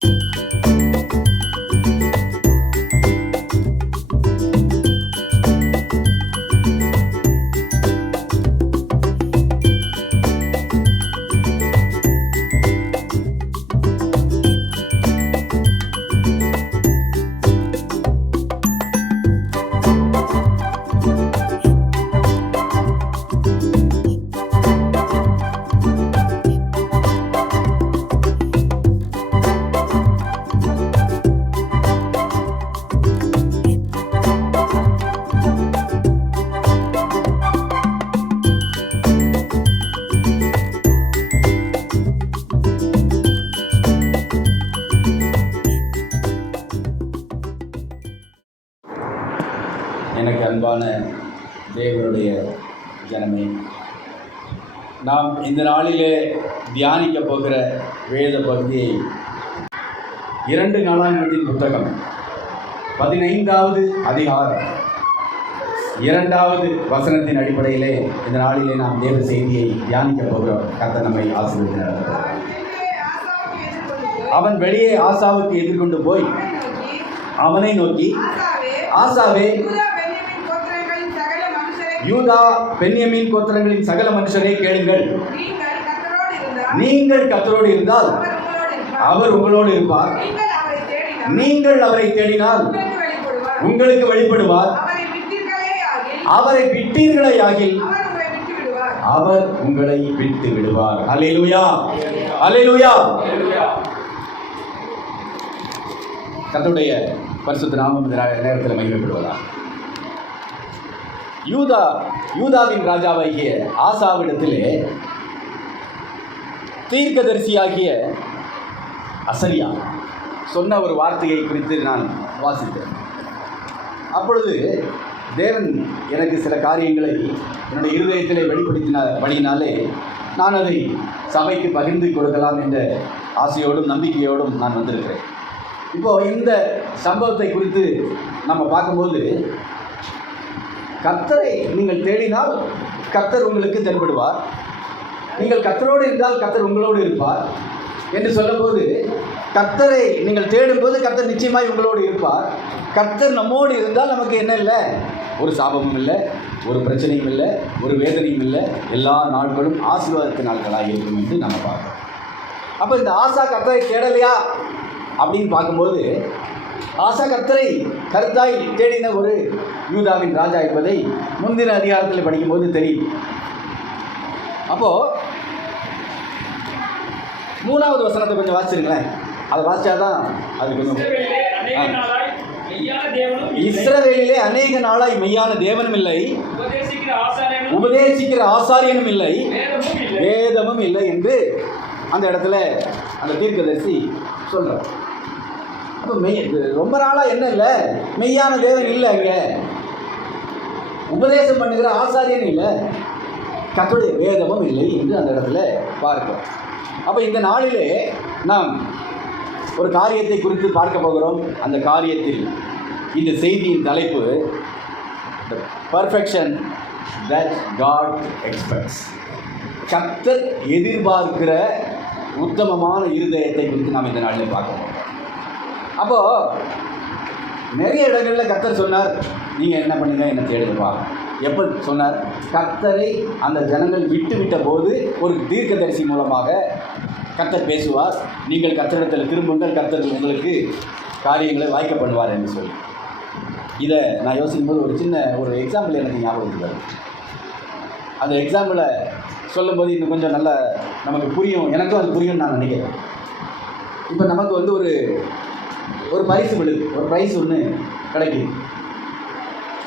எனக்கு அன்பான தேவனுடைய ஜனமே, நாம் இந்த நாளிலே தியானிக்க போகிற வேத பகுதியை 2 நாளாகமத்தின் புத்தகம் 15வது அதிகாரம் 2வது வசனத்தின் அடிப்படையிலே இந்த நாளிலே நாம் தேவ செய்தியை தியானிக்க போகிறோம். கர்த்தர் நம்மை ஆசீர்வதிக்கிறார். அவன் வெளியே ஆசாவுக்கு எதிர்கொண்டு போய் அவனை நோக்கி, ஆசாவே, யூதா பென்யமீன் கோத்திரங்களின் சகல மனுஷரே கேளுங்கள், நீங்கள் கர்த்தரோடு இருந்தால் அவர் உங்களோடு இருப்பார். நீங்கள் அவரை தேடினால் உங்களுக்கு வெளிப்படுவார். அவரை விட்டீர்களேயாகில் அவர் உங்களை விட்டு விடுவார். அல்லேலூயா, அல்லேலூயா. கர்த்தருடைய பரிசுத்த நாமம் இந்த நேரத்தில் மகிமைப்படுவதாக. யூதாவின் ராஜாவாகிய ஆசாவிடத்திலே தீர்க்கதரிசியாகிய அசரியா சொன்ன ஒரு வார்த்தையை குறித்து நான் வாசித்தேன். அப்பொழுது தேவன் எனக்கு சில காரியங்களை என்னுடைய இருதயத்திலே வெளிப்படுத்தினபடினாலே நான் அதை சபைக்கு பகிர்ந்து கொடுக்கலாம் என்ற ஆசையோடும் நம்பிக்கையோடும் நான் வந்திருக்கிறேன். இப்போது இந்த சம்பவத்தை குறித்து நம்ம பார்க்கும்போது, கர்த்தரை நீங்கள் தேடினால் கர்த்தர் உங்களுக்கு தென்படுவார், நீங்கள் கர்த்தரோடு இருந்தால் கர்த்தர் உங்களோடு இருப்பார் என்று சொல்லும்போது, கர்த்தரை நீங்கள் தேடும்போது கர்த்தர் நிச்சயமாய் உங்களோடு இருப்பார். கர்த்தர் நம்மோடு இருந்தால் நமக்கு என்ன இல்லை? ஒரு சாபமும் இல்லை, ஒரு பிரச்சனையும் இல்லை, ஒரு வேதனையும் இல்லை. எல்லா நாட்களும் ஆசீர்வாதத்து நாட்களாக இருக்கும் என்று நம்ம பார்க்கிறோம். அப்போ இந்த ஆசா கர்த்தரை தேடலையா அப்படின்னு பார்க்கும்போது, ஆசா கர்த்தரை கருத்தாய் தேடின ஒரு யூதாவின் ராஜா என்பதை முந்தின அதிகாரத்தில் படிக்கும்போது தெரியும். அப்போது 3வது வசனத்தை கொஞ்சம் வாசிச்சிருங்களேன். அதை வாசிச்சாதான் அது கொஞ்சம். இஸ்ரவேலிலே அநேக நாளாய் மெய்யான தேவனும் இல்லை, உபதேசிக்கிற ஆசாரியனும் இல்லை, வேதமும் இல்லை என்று அந்த இடத்துல அந்த தீர்க்கதரிசி சொல்கிறார். அப்போ ரொம்ப நாளாக என்ன இல்லை? மெய்யான தேவன் இல்லை, அங்கே உபதேசம் பண்ணுகிற ஆசாரியன் இல்லை, கர்த்தருடைய வேதமும் இல்லை என்று அந்த இடத்துல பார்க்கிறோம். அப்போ இந்த நாளிலே நாம் ஒரு காரியத்தை குறித்து பார்க்க போகிறோம். அந்த காரியத்தில் இந்த செய்தியின் தலைப்பு the perfection that God expects. கர்த்தர் எதிர்பார்க்கிற உத்தமமான இருதயத்தை குறித்து நாம் இந்த நாளில் பார்க்க போகிறோம். அப்போது நிறைய இடங்களில் கர்த்தர் சொன்னார், நீங்கள் என்ன பண்ணுங்க, என்ன தேடுவா. எப்போ சொன்னார்? கர்த்தரை அந்த ஜனங்கள் விட்ட போது ஒரு தீர்க்கதரிசி மூலமாக கர்த்தர் பேசுவார். நீங்கள் கர்த்தரிடத்தில் திரும்புங்கள், கர்த்தர் உங்களுக்கு காரியங்களை வாய்க்க பண்ணுவார் என்று சொல்லி. இதை நான் யோசிக்கும்போது ஒரு எக்ஸாம்பிள் எனக்கு ஞாபகத்துக்கு வருது. அந்த எக்ஸாம்பிளை சொல்லும்போது இன்னும் கொஞ்சம் நல்லா நமக்கு புரியும், எனக்கும் அது புரியும்னு நான் நினைக்கிறேன். இப்போ நமக்கு வந்து ஒரு பரிசு விழுது, ஒரு ப்ரைஸ் ஒன்று கிடைக்குது.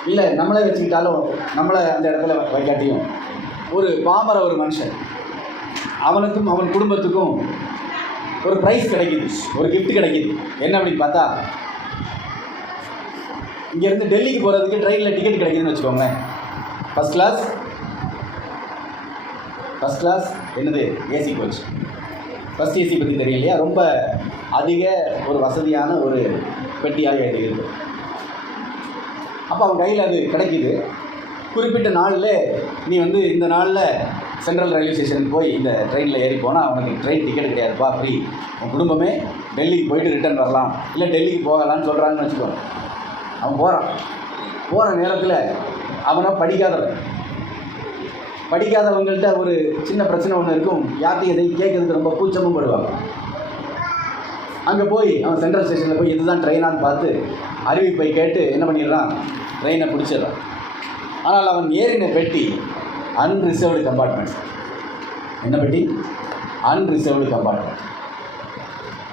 இல்லை நம்மளே வச்சுக்கிட்டாலும், நம்மளை அந்த இடத்துல வைக்காட்டியும், ஒரு பாமர ஒரு மனுஷன், அவனுக்கும் அவன் குடும்பத்துக்கும் ஒரு ப்ரைஸ் கிடைக்குது, ஒரு கிஃப்ட் கிடைக்குது. என்ன அப்படின்னு பார்த்தா, இங்கேருந்து டெல்லிக்கு போகிறதுக்கு ட்ரெயினில் டிக்கெட் கிடைக்குதுன்னு வச்சுக்கோங்களேன். ஃபஸ்ட் கிளாஸ் என்னது? AC coach. ஃபஸ்ட் ஏசி பற்றி தெரியும் இல்லையா? ரொம்ப அதிக ஒரு வசதியான ஒரு பெட்டியாக இது இருக்குது. அப்போ அவன் கையில் அது கிடைக்கிது. குறிப்பிட்ட நாளில் நீ வந்து இந்த நாளில் சென்ட்ரல் ரயில்வே ஸ்டேஷனுக்கு போய் இந்த ட்ரெயினில் ஏறி போனால் அவனுக்கு ட்ரெயின் டிக்கெட் கிடையாதுப்பா, ஃப்ரீ, உன் குடும்பமே டெல்லிக்கு போயிட்டு ரிட்டர்ன் வரலாம், இல்லை டெல்லிக்கு போகலான்னு சொல்கிறாங்கன்னு வச்சுக்கோ. அவன் போகிற நேரத்தில் அவனை படிக்காதவங்கள்ட்ட ஒரு சின்ன பிரச்சனை ஒன்று இருக்கும், யார்ட்டையும் எதையும் கேட்கறதுக்கு ரொம்ப கூச்சமும் படுவாங்க. அங்கே போய் அவன் சென்ட்ரல் ஸ்டேஷனில் போய் இதுதான் ட்ரெயினான்னு பார்த்து அறிவிப்பை கேட்டு என்ன பண்ணிடுறான், ட்ரெயினை பிடிச்சிடுறான். ஆனால் அவன் ஏறின பெட்டி அன்ரிசர்வ்டு கம்பார்ட்மெண்ட். என்ன பெட்டி? Unreserved compartment.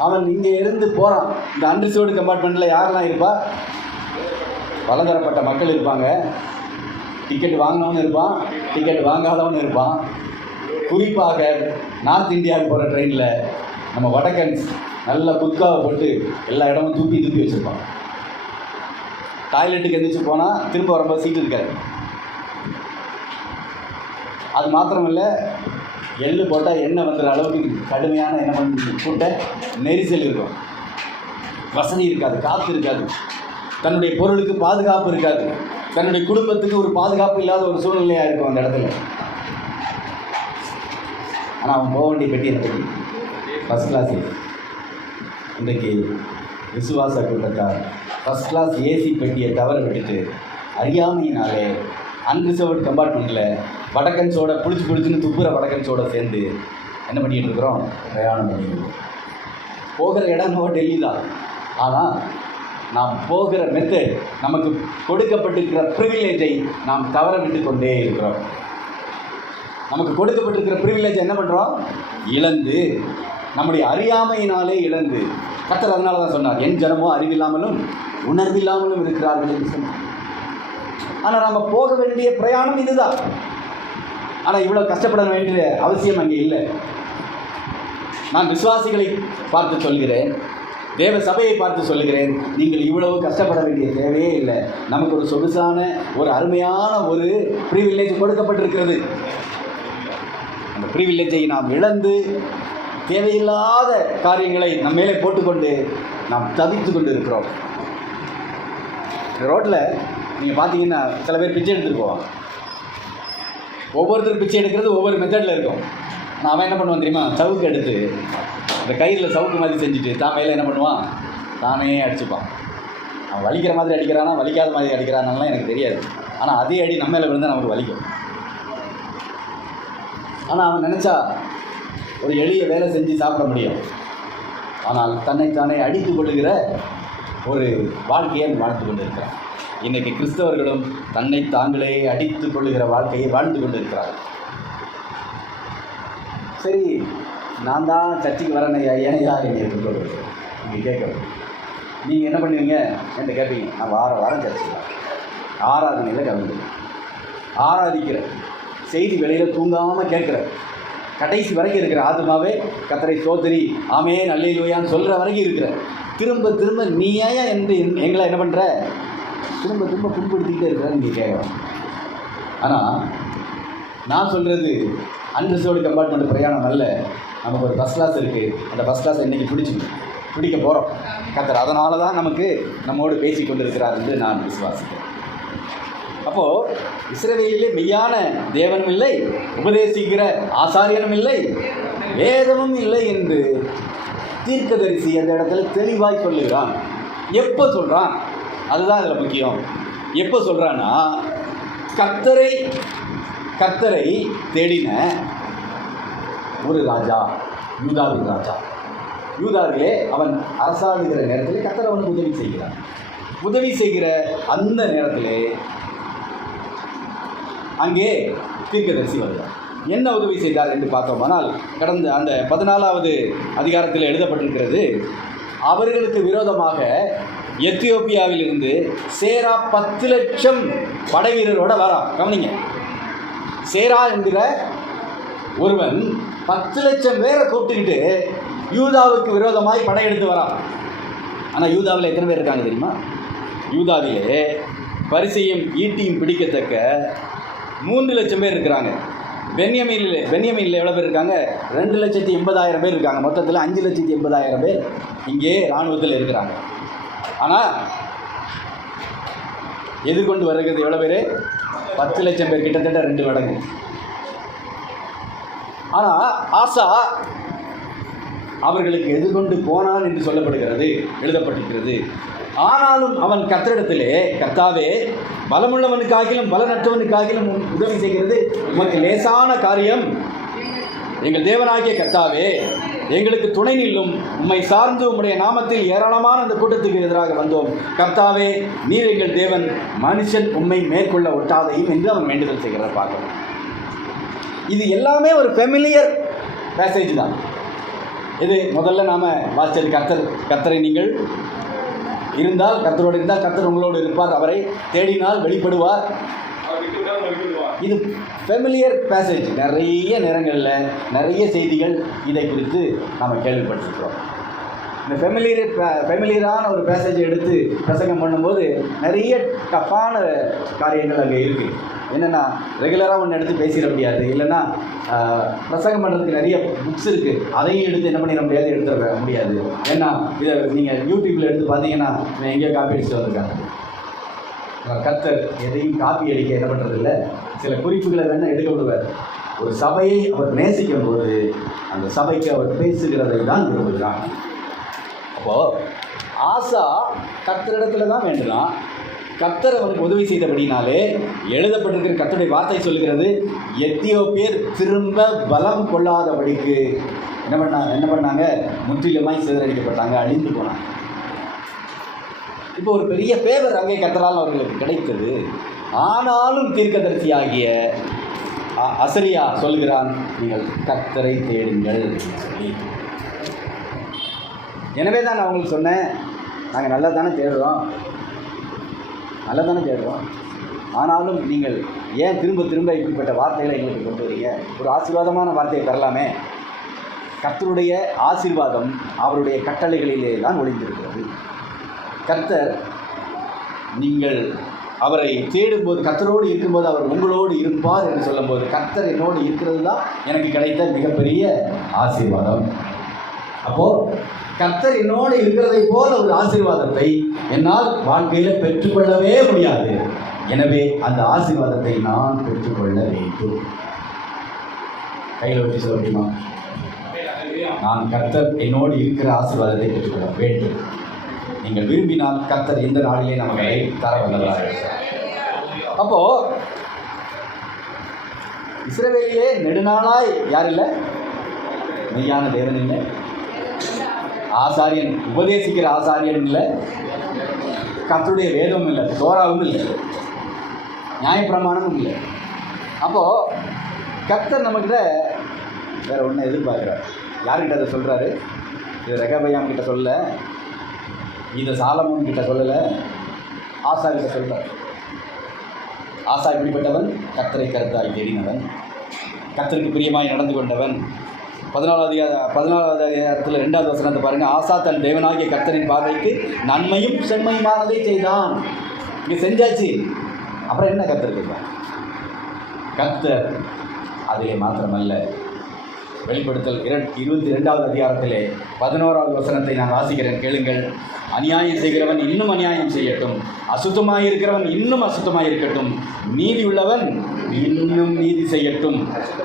அவன் இங்கே இருந்து போகிறான். இந்த அன்ரிசர்வ்டு கம்பார்ட்மெண்ட்டில் யாரெல்லாம் இருப்பா? பலதரப்பட்ட மக்கள் இருப்பாங்க. டிக்கெட் வாங்கினவனு இருப்பான், டிக்கெட் வாங்காதவனு இருப்பான். குறிப்பாக நார்த் இந்தியாவுக்கு போகிற ட்ரெயினில் நம்ம வடக்கன்ஸ் நல்ல குத்காவை போட்டு எல்லா இடமும் தூக்கி வச்சுருப்பான். டாய்லெட்டுக்கு எந்திரிச்சு போனால் திரும்ப வரும்போது சீட்டு இருக்காது. அது மாத்திரமில்லை, எள்ளு போட்டால் எண்ணெய் வந்துடுற அளவுக்கு கடுமையான கூட்ட நெரிசல் இருக்கும். வசதி இருக்காது, காற்று இருக்காது, தன்னுடைய பொருளுக்கு பாதுகாப்பு இருக்காது, தன்னுடைய குடும்பத்துக்கு ஒரு பாதுகாப்பு இல்லாத ஒரு சூழ்நிலையாக இருக்கும் அந்த இடத்துல. ஆனால் அவன் போக வேண்டிய பெட்டி என்ன பெட்டி? First class. இன்றைக்கு விசுவாச கூட்டத்தார் ஃபஸ்ட் கிளாஸ் ஏசி பெட்டியை தவற விட்டுட்டு அறியாமையினாலே அன்ரிசர்வ்டு கம்பார்ட்மெண்ட்டில் வடக்கன்ஸோட புளிச்சுன்னு துப்புற வடக்கன்ஸோட சேர்ந்து என்ன பண்ணிகிட்டு இருக்கிறோம்? பிரயாணம் பண்ணிடுறோம். போகிற இடம் டெல்லி தான். ஆனால் நாம் போகிற மெத்தட், நமக்கு கொடுக்கப்பட்டிருக்கிற ப்ரிவிலேஜை நாம் தவற விட்டு கொண்டே இருக்கிறோம். நமக்கு கொடுக்கப்பட்டிருக்கிற ப்ரிவிலேஜை என்ன பண்ணுறோம்? இழந்து, நம்முடைய அறியாமையினாலே இழந்து. கர்த்தர் அதனால தான் சொன்னார், என் ஜனமோ அறிவில்லாமலும் உணர்வில்லாமலும் இருக்கிறார்கள் என்று சொன்னார். ஆனால் நம்ம போக வேண்டிய பிரயாணம் இதுதான். ஆனால் இவ்வளோ கஷ்டப்பட வேண்டிய அவசியம் அங்கே இல்லை. நான் விசுவாசிகளை பார்த்து சொல்கிறேன், தேவ சபையை பார்த்து சொல்லுகிறேன், நீங்கள் இவ்வளவு கஷ்டப்பட வேண்டிய தேவையே இல்லை. நமக்கு ஒரு சொகுசான, ஒரு அருமையான ஒரு ப்ரிவிலேஜ் கொடுக்கப்பட்டிருக்கிறது. அந்த ப்ரிவிலேஜை நாம் இழந்து தேவையில்லாத காரியங்களை நம்ம மேலே போட்டுக்கொண்டு நாம் தவித்து கொண்டு இருக்கிறோம். ரோட்டில் நீங்கள் பார்த்தீங்கன்னா சில பேர் பிச்சை எடுத்துகிட்டு போவாங்க. ஒவ்வொருத்தர் பிச்சை எடுக்கிறது ஒவ்வொரு மெத்தடில் இருக்கும். நான் அவன் என்ன பண்ணுவான் தெரியுமா? சவுக்கு எடுத்து அந்த கயிறில் சவுக்கு மாதிரி செஞ்சுட்டு தான் மேலே என்ன பண்ணுவான்? தானே அடிச்சுப்பான். அவன் வலிக்கிற மாதிரி அடிக்கிறானா வலிக்காத மாதிரி அடிக்கிறானாலாம் எனக்கு தெரியாது. ஆனால் அதே அடி நம்ம மேலே விழுந்தால் நமக்கு வலிக்கும். ஆனால் அவன் நினச்சா ஒரு எளிய வேலை செஞ்சு சாப்பிட முடியும். ஆனால் தன்னைத்தானே அடித்து கொள்ளுகிற ஒரு வாழ்க்கையை வாழ்ந்து கொண்டு இருக்கிறான். இன்றைக்கு கிறிஸ்தவர்களும் தன்னை தாங்களே அடித்து கொள்ளுகிற வாழ்க்கையை வாழ்ந்து கொண்டு இருக்கிறார்கள். சரி, நான் தான் சர்ச்சைக்கு வரேன் ஏனையா என்னை சொல்லுவது நீங்கள் கேட்குறது. நீங்கள் என்ன பண்ணுவீங்க என்று கேட்பீங்க. நான் வாரம் சர்ச்சைக்கு ஆராதனையில் கலந்து ஆராதிக்கிற செய்தி வெளியில் தூங்காமல் கேட்குற கடைசி வரைக்கும் இருக்கிற ஆத்மாவே கர்த்தரை ஸ்தோத்திரி ஆமென் அல்லேலூயான்னு சொல்கிற வரைக்கும் இருக்கிற திரும்ப திரும்ப நீ ஏன் என்று எங்களை என்ன பண்ணுற? திரும்ப திரும்ப புண்படுத்திக்கிட்டே இருக்கிறான்னு நீங்கள் கேட்குறோம். ஆனால் நான் சொல்கிறது அன்ரிசர்வ்டு கம்பார்ட்மெண்ட் பிரயாணம் அல்ல. நமக்கு ஒரு ஃபஸ்ட் கிளாஸ் இருக்குது. அந்த ஃபஸ்ட் கிளாஸை இன்றைக்கி பிடிக்க போகிறோம். கர்த்தர் அதனால தான் நமக்கு நம்மோடு பேசி கொண்டிருக்கிறார் என்று நான் விசுவாசிக்கிறேன். அப்போது இஸ்ரவேலிலே மெய்யான தேவனும் இல்லை, உபதேசிக்கிற ஆசாரியனும் இல்லை, வேதமும் இல்லை என்று தீர்க்கதரிசி அந்த இடத்துல தெளிவாய் சொல்லுகிறான். எப்போ சொல்கிறான்? அதுதான் அதில் முக்கியம். எப்போ சொல்கிறான்னா, கர்த்தரை தேடின ஒரு ராஜா, யூதாவின் ராஜா. யூதாவிலே அவன் அரசாளுகிற நேரத்தில் கர்த்தர் அவனுக்கு உதவி செய்கிறான். உதவி செய்கிற அந்த நேரத்திலே அங்கே தீர்க்கதரிசி வருகிறார். என்ன உதவி செய்தார் என்று பார்த்தோமானால், கடந்த அந்த 14வது அதிகாரத்தில் எழுதப்பட்டிருக்கிறது, அவர்களுக்கு விரோதமாக எத்தியோப்பியாவிலிருந்து சேரா 10 லட்சம் படை வீரரோட வரான். கவனிங்க, சேரா என்கிற ஒருவன் 10 லட்சம் பேரை கூப்பிட்டுக்கிட்டு யூதாவுக்கு விரோதமாய் படையெடுத்து வரான். ஆனால் யூதாவில் எத்தனை பேர் இருக்காங்க தெரியுமா? யூதாவிலே பரிசையும் ஈட்டியும் பிடிக்கத்தக்க 3 லட்சம் பேர் இருக்கிறாங்க. பென்யமீனில் எவ்வளோ பேர் இருக்காங்க? 2,80,000 பேர் இருக்காங்க. மொத்தத்தில் 5,80,000 பேர் இங்கே இராணுவத்தில் இருக்கிறாங்க. ஆனால் எதிர்கொண்டு வருகிறது எவ்வளோ பேர்? 10 லட்சம் பேர், கிட்டத்தட்ட 2 மடங்கு. ஆனால் ஆசா அவர்களுக்கு எதிர்கொண்டு போனான் என்று சொல்லப்படுகிறது, எழுதப்பட்டிருக்கிறது. ஆனாலும் அவன் கர்த்தரிடத்திலே, கர்த்தாவே, பலமுள்ளவனுக்காகிலும் பலனற்றவனுக்காகிலும் உதவி செய்கிறது உமக்கு லேசான காரியம். எங்கள் தேவனாகிய கர்த்தாவே, எங்களுக்கு துணை நில்லும். உம்மை சார்ந்து உம்முடைய நாமத்தில் ஏராளமான அந்த கூட்டத்துக்கு எதிராக வந்தோம். கர்த்தாவே, நீர் எங்கள் தேவன், மனுஷன் உம்மை மேற்கொள்ள ஒட்டாதையும் என்று அவன் வேண்டுதல் செய்கிறத பார்க்கணும். இது எல்லாமே ஒரு ஃபெமிலியர் பேசேஜ் தான். இது முதல்ல நாம் வாசித்தது கர்த்தரை நீங்கள் இருந்தால், கர்த்தரோடு இருந்தால் கர்த்தர் உங்களோடு இருப்பார், அவரை தேடினால் வெளிப்படுவார். இது ஃபெமிலியர் பேசேஜ். நிறைய நேரங்களில் நிறைய செய்திகள் இதை குறித்து நாம் கேள்விப்பட்டிருக்கிறோம். இந்த ஃபெமிலியரான ஒரு பேசேஜை எடுத்து பிரசங்கம் பண்ணும்போது நிறைய டஃப்பான காரியங்கள் அங்கே இருக்குது. என்னென்னா, ரெகுலராக ஒன்று எடுத்து பேசிட முடியாது, இல்லைன்னா பிரசங்கம் பண்ணுறதுக்கு நிறைய புக்ஸ் இருக்குது, அதையும் எடுத்து என்ன பண்ணிட முடியாது, எடுத்துட முடியாது. ஏன்னா இதை நீங்கள் யூடியூப்பில் எடுத்து பார்த்தீங்கன்னா எங்கேயோ காப்பி அடிச்சுட்டு வந்திருக்காங்க. கர்த்தர் எதையும் காப்பி அடிக்க என்ன பண்ணுறதில்ல, சில குறிப்புகளை வேணால் எடுக்க விடுவார். ஒரு சபையை அவர் நேசிக்கும் போது அந்த சபைக்கு அவர் பேசுகிறதை தான் விரும்புகிறான். அப்போது ஆசா கர்த்தரிடத்துல தான் வேண்டுதான். கர்த்தர் அவனுக்கு உதவி செய்தபடினாலே எழுதப்பட்டிருக்கிற கர்த்தருடைய வார்த்தை சொல்லுகிறது, எத்தியோப்பியர் திரும்ப பலம் கொள்ளாதபடிக்கு என்ன பண்ணாங்க, முற்றிலுமாய் சிதறடிக்கப்பட்டாங்க, அழிந்து போனாங்க. இப்போ ஒரு பெரிய ஃபேவர் அங்கே கர்த்தரால் அவர்களுக்கு கிடைத்தது. ஆனாலும் தீர்க்கதரிசியாகிய அசரியா சொல்கிறான், நீங்கள் கர்த்தரை தேடுங்கள் சொல்லி. எனவே தான் நான் அவங்களுக்கு சொன்னேன், நாங்கள் நல்லா தானே தேடுறோம், ஆனாலும் நீங்கள் ஏன் திரும்ப திரும்ப இப்படிப்பட்ட வார்த்தைகளை எங்களுக்கு கொண்டு வரீங்க? ஒரு ஆசீர்வாதமான வார்த்தையை தரலாமே. கர்த்தருடைய ஆசீர்வாதம் அவருடைய கட்டளைகளிலே தான் ஒளிந்திருக்கிறது. கர்த்தர், நீங்கள் அவரை தேடும்போது, கர்த்தரோடு இருக்கும்போது அவர் உங்களோடு இருப்பார் என்று சொல்லும்போது, கர்த்தர் என்னோடு இருக்கிறது தான் எனக்கு கிடைத்த மிகப்பெரிய ஆசீர்வாதம். அப்போது கர்த்தர் என்னோடு இருக்கிறதை போல ஒரு ஆசீர்வாதத்தை என்னால் வாழ்க்கையில் பெற்றுக்கொள்ளவே முடியாது. எனவே அந்த ஆசீர்வாதத்தை நான் பெற்றுக்கொள்ள வேண்டும். கையில் வச்சு சொல்ல முடியுமா? நான் கர்த்தர் என்னோடு இருக்கிற ஆசீர்வாதத்தை பெற்றுக்கொள்ள வேண்டும். நீங்கள் விரும்பினால் கர்த்தர் இந்த நாளிலே நமக்கு தர வல்லவராக. அப்போது இஸ்ரவேலிலே நெடுநாளாய் யார் இல்லை? மெய்யான தேவன் இல்லை, ஆசாரியன், உபதேசிக்கிற ஆசாரியன் இல்லை, கர்த்தருடைய வேதமும் இல்லை, தோராவும் இல்லை, நியாயப்பிரமாணமும் இல்லை. அப்போது கர்த்தர் நம்மக்கிட்ட வேறு ஒன்று எதிர்பார்க்குறார். யார்கிட்ட அதை சொல்கிறாரு? இது ரெகபயாம் கிட்ட சொல்லலை, இதை சாலமோன் கிட்ட சொல்லலை, ஆசா கிட்ட சொல்கிறார். ஆசா இப்படிப்பட்டவன், கர்த்தரை கருத்தாய் தேடினவன், கர்த்தருக்கு பிரியமாய் நடந்து கொண்டவன். 14வது அதிகாரத்தில் 2வது வசனத்தை பாருங்கள். ஆசா தன் தேவனாகிய கர்த்தரின் பார்வைக்கு நன்மையும் செம்மையுமானதை செய்தான். இங்கே செஞ்சாச்சு, அப்புறம் என்ன கர்த்தருக்கு? கர்த்தர் அதிலே மாத்திரமல்ல, வெளிப்படுத்தல் 22வது அதிகாரத்திலே 11வது வசனத்தை நான் வாசிக்கிறேன், கேளுங்கள். அநியாயம் செய்கிறவன் இன்னும் அநியாயம் செய்யட்டும், அசுத்தமாயிருக்கிறவன் இன்னும் அசுத்தமாயிருக்கட்டும், நீதி உள்ளவன் இன்னும் நீதி செய்யட்டும்,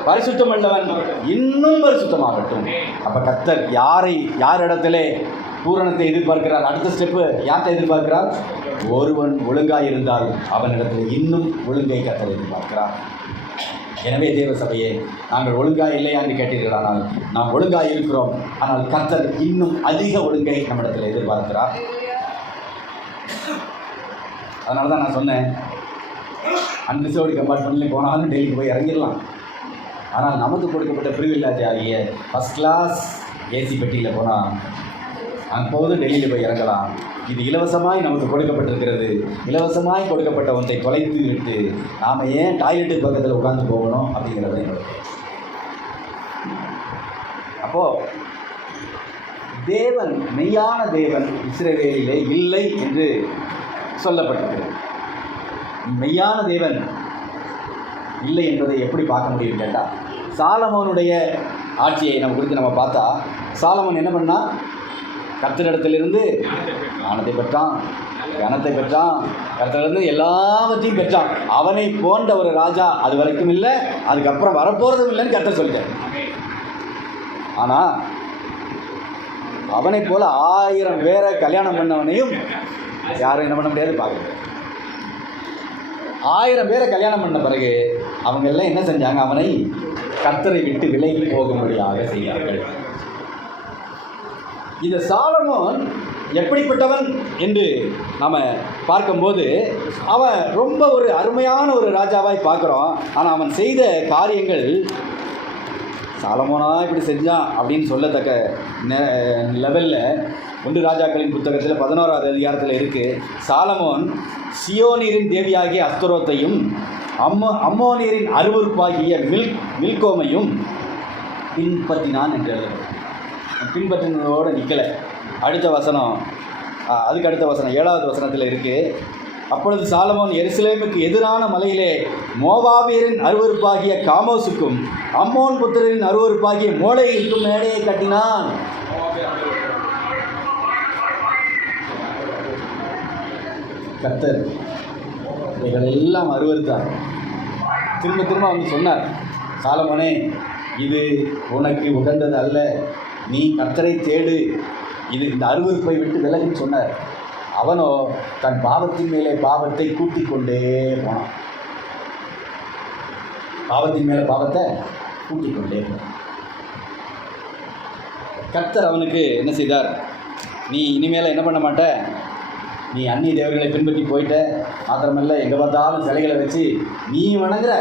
பரிசுத்தம் உள்ளவன் இன்னும் பரிசுத்தமாகட்டும். அப்போ கர்த்தர் யாரிடத்திலே பூரணத்தை எதிர்பார்க்கிறார்? அடுத்த ஸ்டெப்பு யார்கிட்ட எதிர்பார்க்கிறார்? ஒருவன் ஒழுங்காக இருந்தால் அவனிடத்தில் இன்னும் ஒழுங்கை கர்த்தர் எதிர்பார்க்கிறார். எனவே தேவ சபையே, நாங்கள் ஒழுங்காக இல்லையா என்று கேட்டீர்கள். ஆனால் நாம் ஒழுங்காக இருக்கிறோம். ஆனால் கர்த்தர் இன்னும் அதிக ஒழுங்கை நம்மிடத்தில் எதிர்பார்க்கிறார். அதனால தான் நான் சொன்னேன், அன்ரிசர்வ்டு கம்பார்ட்மெண்ட்லேயும் போனாலும் டெல்லிக்கு போய் இறங்கிடலாம். ஆனால் நமக்கு கொடுக்கப்பட்ட ப்ரிவிலேஜ் ஆகிய ஃபஸ்ட் கிளாஸ் ஏசி பெட்டியில் போனால் அப்போது டெல்லியில் போய் இறங்கலாம். இது இலவசமாய் நமக்கு கொடுக்கப்பட்டிருக்கிறது. இலவசமாய் கொடுக்கப்பட்ட ஒன்றை தொலைத்து விட்டு நாம் ஏன் டாய்லெட்டு பக்கத்தில் உட்கார்ந்து போகணும் அப்படிங்கிறது என்னோட. அப்போது தேவன், மெய்யான தேவன் இஸ்ரவேலிலே இல்லை என்று சொல்லப்பட்டிருக்கிறது. மெய்யான தேவன் இல்லை என்பதை எப்படி பார்க்க முடியும் கேட்டால், சாலமோனுடைய ஆட்சியை நம்ம குறித்து நம்ம பார்த்தா, சாலமோன் என்ன பண்ணால், கர்த்தரிடத்திலிருந்து ஞானத்தை பெற்றான், கனத்தை பெற்றான், கர்த்தரிடத்திலிருந்து எல்லாவற்றையும் பெற்றான். அவனை போன்ற ஒரு ராஜா அது வரைக்கும் இல்லை, அதுக்கப்புறம் வரப்போகிறதும் இல்லைன்னு கர்த்தர் சொல்லிட்டார். ஆனால் அவனை போல 1000 பேரை கல்யாணம் பண்ணவனையும் யாரும் என்ன பண்ண முடியாது, பார்க்க. 1000 பேரை கல்யாணம் பண்ண பிறகு அவங்க எல்லாம் என்ன செஞ்சாங்க, அவனை கர்த்தரை விட்டு விலகி போகும்படியாக செய்தார்கள். இந்த சாலமோன் எப்படிப்பட்டவன் என்று நாம் பார்க்கும்போது அவன் ரொம்ப ஒரு அருமையான ஒரு ராஜாவாய் பார்க்குறோம். ஆனால் அவன் செய்த காரியங்கள் சாலமோனா இப்படி செஞ்சான் அப்படின்னு சொல்லத்தக்க லெவலில் 1 ராஜாக்களின் புத்தகத்தில் 11வது அதிகாரத்தில் இருக்குது. சாலமோன் சியோனீரின் தேவியாகிய அஸ்தரோத்தையும் அம்மோனியரின் அருவருப்பாகிய மில்கோமையும் பின்பற்றினான் என்று பின்பற்றினதோடு நிற்கலை. அடுத்த வசனம், அதுக்கு அடுத்த வசனம் 7வது வசனத்தில் இருக்குது. அப்பொழுது சாலமோன் எருசலேமுக்கு எதிரான மலையிலே மோவாபியரின் அருவருப்பாகிய காமோசுக்கும் அம்மோன் புத்திரரின் அருவருப்பாகிய மோளேயுக்கும் மேடையை கட்டினான். கர்த்தர் இவைகள் எல்லாம் அருவருத்தார். திரும்ப திரும்ப அவங்க சொன்னார், சாலமோனே, இது உனக்கு உகந்தது அல்ல, நீ கர்த்தரை தேடு, இது இந்த அருவருப்பை விட்டு விலகுன்னு சொன்னார். அவனோ தன் பாவத்தின் மேலே பாவத்தை கூட்டிக் கொண்டே போனான். பாவத்தின் மேலே பாவத்தை கூட்டிக் கொண்டே போனான். கர்த்தர் அவனுக்கு என்ன செய்தார், நீ இனிமேல் என்ன பண்ண மாட்ட, நீ அந்நிய தேவர்களை பின்பற்றி போயிட்ட, மாத்திரமல்ல எங்கே பார்த்தாலும் சிலைகளை வச்சு நீ வணங்குற,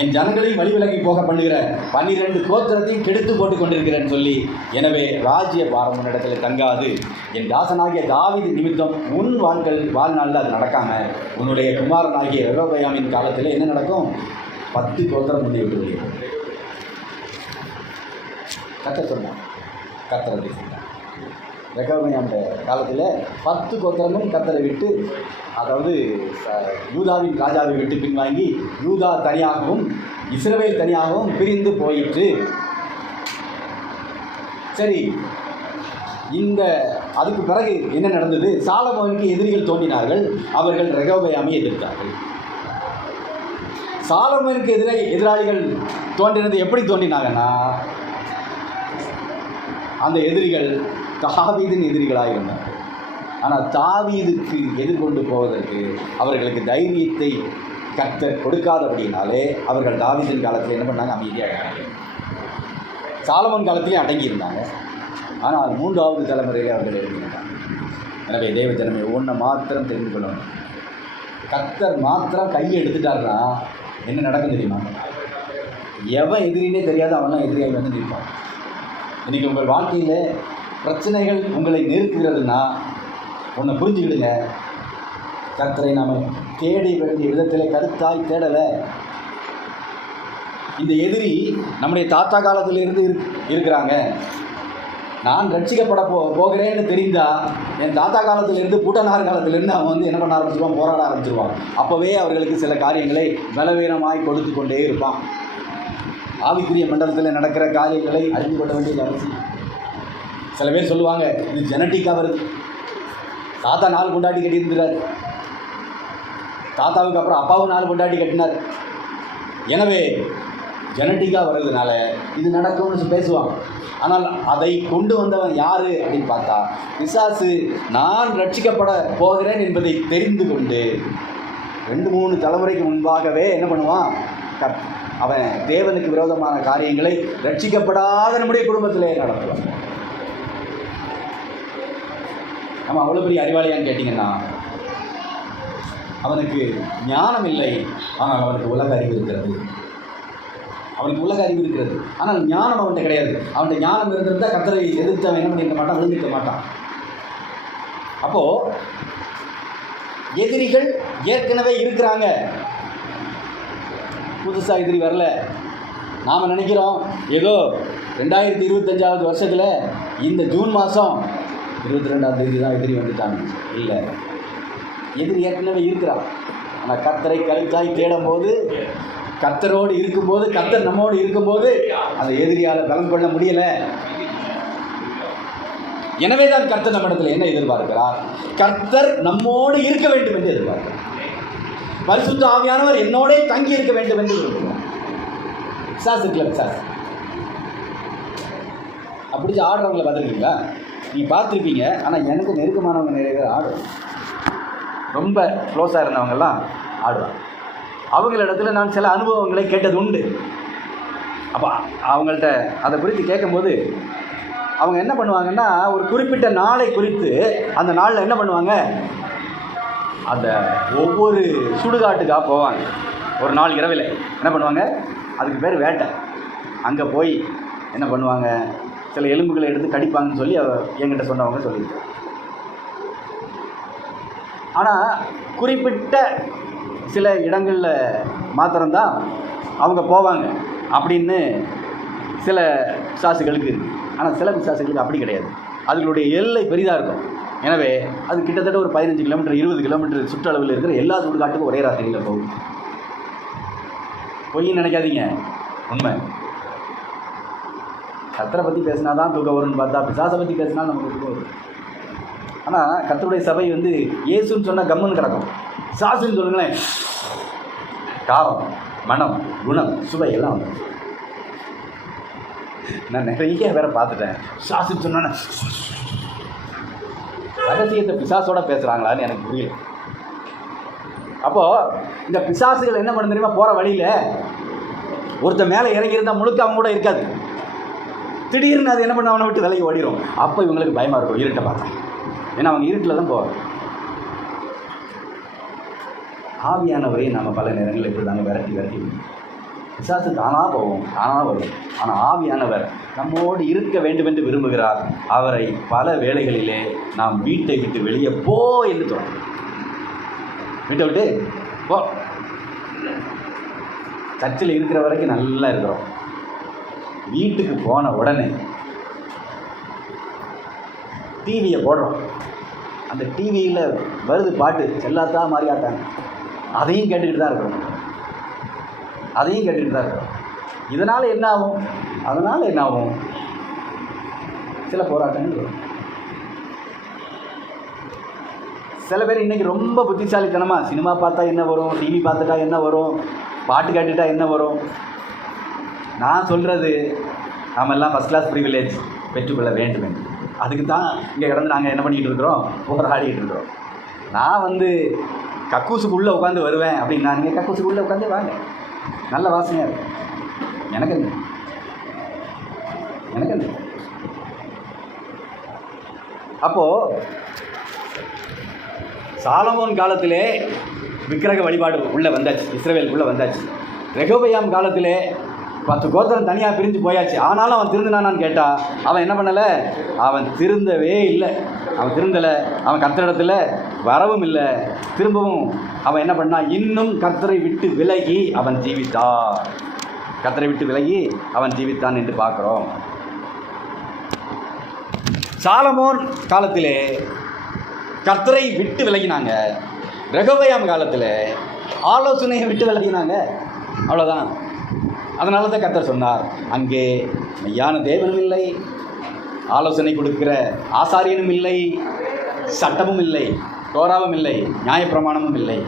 என் ஜனங்களையும் வழிவிலகி போக பண்ணுகிற, 12 கோத்திரத்தையும் கெடுத்து போட்டு கொண்டிருக்கிறேன்னு சொல்லி, எனவே ராஜ்ய பாரம் உன்னிடத்தில் தங்காது, என் தாசனாகிய தாவீது நிமித்தம் உன் வாழ்நாளில் அது நடக்காமல் உன்னுடைய குமாரனாகிய ரெகொபெயாமின் காலத்தில் என்ன நடக்கும், 10 கோத்திரம் முன்னே விட்டு முடியும். கர்த்தர் சொன்னான். கர்த்தரை சொன்னான். ரெகொபெயாமுடைய காலத்தில் 10 கோத்திரமும் கர்த்தரை விட்டு, அதாவது யூதாவின் ராஜாவை விட்டு பின்வாங்கி யூதா தனியாகவும் இஸ்ரவேல் தனியாகவும் பிரிந்து போயிற்று. சரி, அதுக்கு பிறகு என்ன நடந்தது, சாலமோனுக்கு எதிரிகள் தோன்றினார்கள், அவர்கள் ரெகொபெயாமை எதிர்த்தார்கள். சாலமோனுக்கு எதிராளிகள் தோன்றினது எப்படி தோன்றினாங்கன்னா, அந்த எதிரிகள் தாவீதின் எதிரிகளாக இருந்தார்கள். ஆனால் தாவீதுக்கு எதிர்கொண்டு போவதற்கு அவர்களுக்கு தைரியத்தை கர்த்தர் கொடுக்காதபடினாலே அவர்கள் தாவீதின் காலத்தில் என்ன பண்ணாங்க, அமைதியாக இருந்தாங்க. சாலமோன் காலத்திலே அடங்கியிருந்தாங்க. ஆனால் 3வது தலைமுறையிலே அவர்கள் எழுதியிருந்தாங்க. எனவே தேவ ஜனமே ஒன்றை மாத்திரம் தெரிந்து கொள்ளணும், கர்த்தர் மாத்திரம் கையை எடுத்துட்டாருன்னா என்ன நடக்கும் தெரியுமா, எவன் எதிரினே தெரியாது அவன்லாம் எதிரியாக வந்து நிற்பான். இன்றைக்கி உங்கள் வாழ்க்கையில் பிரச்சனைகள் உங்களை நெருக்குகிறதுனா ஒன்று புரிஞ்சுக்கிடுங்க, கர்த்தரை நாம் தேடி வேண்டிய விதத்தில் கருத்தாய் தேடலை. இந்த எதிரி நம்முடைய தாத்தா காலத்திலிருந்து இருக்கிறாங்க. நான் ரட்சிக்கப்பட போகிறேன்னு தெரிந்தால் என் தாத்தா காலத்திலேருந்து பூட்டனார் காலத்திலேருந்து அவன் வந்து என்ன பண்ண ஆரம்பிச்சிருவான், போராட ஆரம்பிச்சிருவான். அப்போவே அவர்களுக்கு சில காரியங்களை பலவீனமாய் கொடுத்து கொண்டே இருப்பான். ஆவிக்குரிய மண்டலத்தில் நடக்கிற காரியங்களை அறிந்து கொள்ள வேண்டியது அவசியம். சில பேர் சொல்லுவாங்க, இது ஜெனட்டிக்காக வருது, தாத்தா 4 பொண்டாட்டி கட்டியிருக்கிறார், தாத்தாவுக்கு அப்புறம் அப்பாவும் 4 பொண்டாட்டி கட்டினார், எனவே ஜெனட்டிக்காக வர்றதுனால இது நடக்கும்னு பேசுவாங்க. ஆனால் அதை கொண்டு வந்தவன் யார் அப்படின்னு பார்த்தா பிசாசு. நான் ரட்சிக்கப்பட போகிறேன் என்பதை தெரிந்து கொண்டு 2-3 தலைமுறைக்கு முன்பாகவே என்ன பண்ணுவான், அவன் தேவனுக்கு விரோதமான காரியங்களை ரட்சிக்கப்படாத நம்முடைய குடும்பத்திலே நடத்துவான். நம்ம அவ்வளோ பெரிய அறிவாளியான்னு கேட்டிங்கன்னா, அவனுக்கு ஞானம் இல்லை, ஆனால் அவனுக்கு உலக அறிவு இருக்கிறது. அவனுக்கு உலக அறிவு இருக்கிறது, ஆனால் ஞானம் அவன்கிட்ட கிடையாது. அவன்கிட்ட ஞானம் இருந்திருந்தால் கர்த்தரை எதிர்த்து அவன் என்ன பண்ணியிருக்க மாட்டான், விழுந்திருக்க மாட்டான். அப்போது எதிரிகள் ஏற்கனவே இருக்கிறாங்க, புதுசாக எதிரி வரல. நாம் நினைக்கிறோம் ஏதோ 2025வது வருஷத்தில் இந்த ஜூன் மாதம் 22ஆம் தேதி தான் எதிரி வந்துட்டாங்க. இல்லை, எதிரி ஏற்கனவே இருக்கிறான். ஆனால் கர்த்தரை கருத்தாய் தேடும்போது, கர்த்தரோடு இருக்கும்போது, கர்த்தர் நம்மோடு இருக்கும்போது அந்த எதிரியால் பலம் கொள்ள முடியலை. எனவே தான் கர்த்தர் நம்மிடத்தில் என்ன எதிர்பார்க்கிறார், கர்த்தர் நம்மோடு இருக்க வேண்டும் என்று எதிர்பார்க்கிறார். பரிசுத்த ஆவியானவர் என்னோடே தங்கி இருக்க வேண்டும் என்று விரும்புகிறார். பிடிச்சி ஆடுறவங்கள பார்த்துருக்கீங்களா? நீங்கள் பார்த்துருப்பீங்க. ஆனால் எனக்கு நெருக்கமானவங்க நிறைய பேர் ஆடுவாங்க. ரொம்ப க்ளோஸாக இருந்தவங்கெல்லாம் ஆடுவாங்க. அவங்களிடத்துல நான் சில அனுபவங்களை கேட்டது உண்டு. அப்போ அவங்கள்ட்ட அதை குறித்து கேட்கும்போது அவங்க என்ன பண்ணுவாங்கன்னா, ஒரு குறிப்பிட்ட நாளை குறித்து அந்த நாளில் என்ன பண்ணுவாங்க, அந்த ஒவ்வொரு சுடுகாட்டுக்காக போவாங்க. ஒரு நாள் இரவில் என்ன பண்ணுவாங்க, அதுக்கு பேர் வேட்டை. அங்கே போய் என்ன பண்ணுவாங்க, சில எலும்புகளை எடுத்து கடிப்பாங்கன்னு சொல்லி என்கிட்ட சொன்னவங்க சொல்லியிருக்காங்க. ஆனால் குறிப்பிட்ட சில இடங்களில் மாத்திரம்தான் அவங்க போவாங்க அப்படின்னு சில பிசாசுகளுக்கு இருக்குது. ஆனால் சில பிசாசுகளுக்கு அப்படி கிடையாது. அதுகளுடைய எல்லை பெரிதாக இருக்கும். எனவே அது கிட்டத்தட்ட ஒரு 15 கிலோமீட்டர் 20 கிலோமீட்டர் சுற்றளவில் இருக்கிற எல்லா சுடுகாட்டுக்கும் ஒரே ராத்திரியில் போகும். பொய்ன்னு நினைக்காதீங்க, உண்மை. கர்த்தரை பற்றி பேசினா தான் தூக்கம் வரும்னு பார்த்தா பிசாசை பற்றி பேசினாலும் நமக்கு தூக்கம் வரும். ஆனால் கர்த்தருடைய சபை வந்து இயேசுன்னு சொன்னால் கம்முன்னு கிடக்கும். பிசாசுன்னு சொல்லுங்களேன், காரம், மனம், குணம், சுவை எல்லாம் வந்து. நான் நிறைய பேரை பார்த்துட்டேன். பிசாசுன்னு சொன்னோன்னே ரகசியத்தை பிசாசோட பேசுகிறாங்களான்னு எனக்கு புரியல. அப்போது இந்த பிசாசுகள் என்ன பண்ண தெரியுமா, போகிற வழியில் ஒருத்தர் மேலே இறங்கியிருந்தால் முழுக்க அவங்க கூட இருக்காது. திடீர்னு அது என்ன பண்ண, அவனை விட்டு விலகி ஓடிடும். அப்போ இவங்களுக்கு பயமாக இருக்கும் இருட்டை பார்த்தேன். ஏன்னா அவங்க இருட்டில் தான் போவாங்க. ஆவியானவரையும் நம்ம பல நேரங்களில் இப்படி தாங்க விரட்டி பிசாசு தானாக போவோம், தானாக வரும். ஆனால் ஆவியானவர் நம்மோடு இருக்க வேண்டும் என்று விரும்புகிறார். அவரை பல வேளைகளிலே நாம் வீட்டை விட்டு வெளியே போ என்று தோணும். வீட்டை விட்டு போ. சர்ச்சில் இருக்கிற வரைக்கும் நல்லா இருக்கிறோம். வீட்டுக்கு போன உடனே டிவியை போடுறோம். அந்த டிவியில் வருது பாட்டு, செல்லாத்தா மாறியாட்டாங்க. அதையும் கேட்டுக்கிட்டு தான் இருக்கிறோம். இதனால் என்ன ஆகும்? சில போராட்டங்கள் வரும். சில பேர் இன்றைக்கி ரொம்ப புத்திசாலித்தனமாக சினிமா பார்த்தா என்ன வரும், டிவி பார்த்துட்டா என்ன வரும், பாட்டு கேட்டுட்டா என்ன வரும். நான் சொல்கிறது, நாம் எல்லாம் ஃபஸ்ட் கிளாஸ் ப்ரிவிலேஜ் பெற்றுக்கொள்ள வேண்டும். அதுக்கு தான் இங்கே கிடந்து நாங்கள் என்ன பண்ணிக்கிட்டு இருக்கிறோம், போராடிக்கிட்டு இருக்கிறோம். நான் வந்து கக்கூசுக்குள்ளே உட்காந்து வருவேன் அப்படின்னா, நீங்கள் கக்கூசுக்குள்ளே உட்காந்து வாங்க, நல்ல வாசனையாக இருக்கும். எனக்கு அப்போது சாலமோன் காலத்திலே விக்கிரக வழிபாடு உள்ளே வந்தாச்சு, இஸ்ரவேலுக்குள்ளே வந்தாச்சு. ரெகோபெயாம் காலத்திலே 10 கோத்திரம் தனியாக பிரிஞ்சு போயாச்சு. ஆனாலும் அவன் திருந்தினானான்னு கேட்டால் அவன் என்ன பண்ணலை, அவன் திருந்தவே இல்லை. அவன் கர்த்தரிடத்தில் வரவும் இல்லை. திரும்பவும் அவன் என்ன பண்ணான், இன்னும் கர்த்தரை விட்டு விலகி அவன் ஜீவித்தான் என்று பார்க்குறோம். சாலமோன் காலத்திலே கர்த்தரை விட்டு விலகினாங்க. ரெகோபெயாம் காலத்தில் ஆலோசனையை விட்டு விலகினாங்க. அவ்வளோதான். அதனால தான் கர்த்தர் சொன்னார், அங்கே மெய்யான தேவனும் இல்லை, ஆலோசனை கொடுக்கிற ஆசாரியனும் இல்லை, சட்டமும் இல்லை, தோராவும் இல்லை, நியாயப்பிரமாணமும் இல்லை.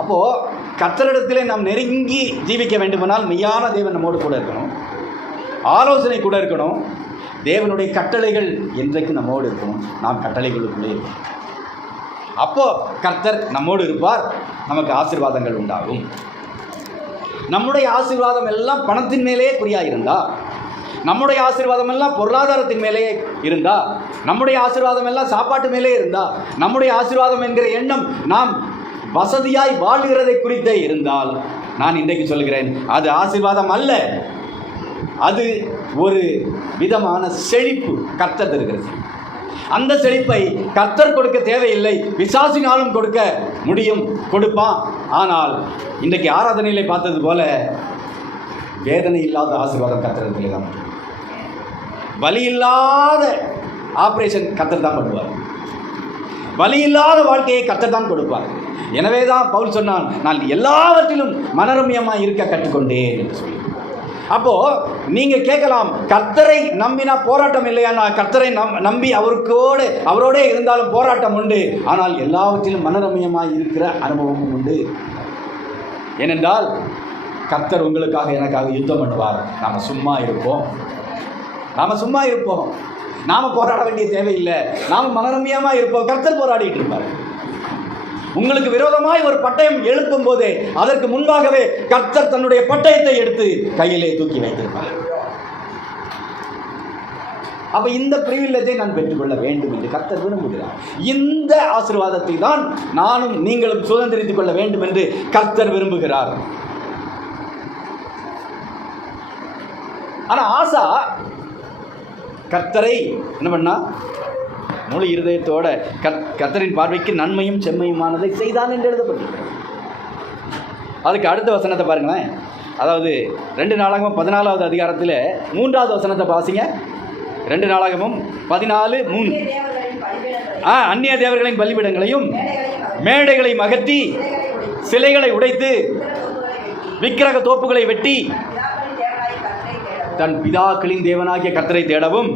அப்போது கர்த்தரிடத்திலே நாம் நெருங்கி ஜீவிக்க வேண்டுமானால் மெய்யான தேவன் நம்மோடு கூட இருக்கணும், ஆலோசனை கூட இருக்கணும், தேவனுடைய கட்டளைகள் என்றைக்கு நம்மோடு இருக்கணும், நாம் கட்டளைகளுக்குள்ளே இருக்கணும். அப்போது கர்த்தர் நம்மோடு இருப்பார், நமக்கு ஆசீர்வாதங்கள் உண்டாகும். நம்முடைய ஆசீர்வாதம் எல்லாம் பணத்தின் மேலேயே குறியாக இருந்தா, நம்முடைய ஆசீர்வாதம் எல்லாம் பொருளாதாரத்தின் மேலேயே இருந்தா, நம்முடைய ஆசீர்வாதம் எல்லாம் சாப்பாட்டு மேலே இருந்தா, நம்முடைய ஆசீர்வாதம் என்கிற எண்ணம் நாம் வசதியாய் வாழ்கிறதை குறித்தே இருந்தால், நான் இன்றைக்கு சொல்கிறேன், அது ஆசீர்வாதம் அல்ல. அது ஒரு விதமான செழிப்பு கர்த்தர் தருகிறது. அந்த செழிப்பை கர்த்தர் கொடுக்க தேவையில்லை, பிசாசினாலும் கொடுக்க முடியும், கொடுப்பான். ஆனால் இன்றைக்கு ஆராதனையிலே பார்த்தது போல வேதனை இல்லாத ஆசீர்வாதம் கர்த்தரிடத்திலே தான். வலி இல்லாத ஆப்ரேஷன் கர்த்தர் தான் பண்ணுவார். வலி இல்லாத வாழ்க்கையை கர்த்தர் தான் கொடுப்பார். எனவே தான் பவுல் சொன்னான், நான் எல்லாவற்றிலும் மனரம்யமாக இருக்க கற்றுக்கொண்டேன் என்று சொல்லி. அப்போது நீங்கள் கேட்கலாம், கர்த்தரை நம்பினா போராட்டம் இல்லையானா? கர்த்தரை நம்பி அவரோடே இருந்தாலும் போராட்டம் உண்டு. ஆனால் எல்லாவற்றிலும் மனரம்யமாக இருக்கிற அனுபவமும் உண்டு. ஏனென்றால் கர்த்தர் உங்களுக்காக எனக்காக யுத்தம் பண்ணுவார். நாம் சும்மா இருப்போம். நாம் சும்மா இருப்போம், நாம் போராட வேண்டிய தேவையில்லை, நாம் மனரம்யமாக இருப்போம். கர்த்தர் போராடிட்டு இருப்பார். உங்களுக்கு விரோதமாய் ஒரு பட்டயம் எழுப்பும் போதே அதற்கு முன்பாகவே கர்த்தர் தன்னுடைய பட்டயத்தை எடுத்து கையிலே தூக்கி வைத்திருப்பார். அப்ப இந்த பிரிவிலேஜை நான் பெற்றுக்கொள்ள வேண்டும் என்று கர்த்தர் விரும்புகிறார். இந்த ஆசீர்வாதத்தை தான் நானும் நீங்களும் சுதந்திரித்துக் கொள்ள வேண்டும் என்று கர்த்தர் விரும்புகிறார். ஆனா ஆசா கர்த்தரை என்ன பண்ணா? முழு இருதயத்தோட கர்த்தரின் பார்வைக்கு நன்மையும் செம்மையுமானதை செய்தான் என்று எழுதப்பட்டிருக்கிறது. அதுக்கு அடுத்த வசனத்தை பாருங்களேன். அதாவது 2 நாளாகமும் 14வது அதிகாரத்தில் 3வது வசனத்தை வாசிங்க. 2 நாளாகமும் 14:3. அந்நிய தேவர்களின் பலிபீடங்களையும் மேடைகளையும் அகற்றி சிலைகளை உடைத்து விக்கிரக தோப்புகளை வெட்டி தன் பிதாக்களின் தேவனாகிய கர்த்தரை தேடவும்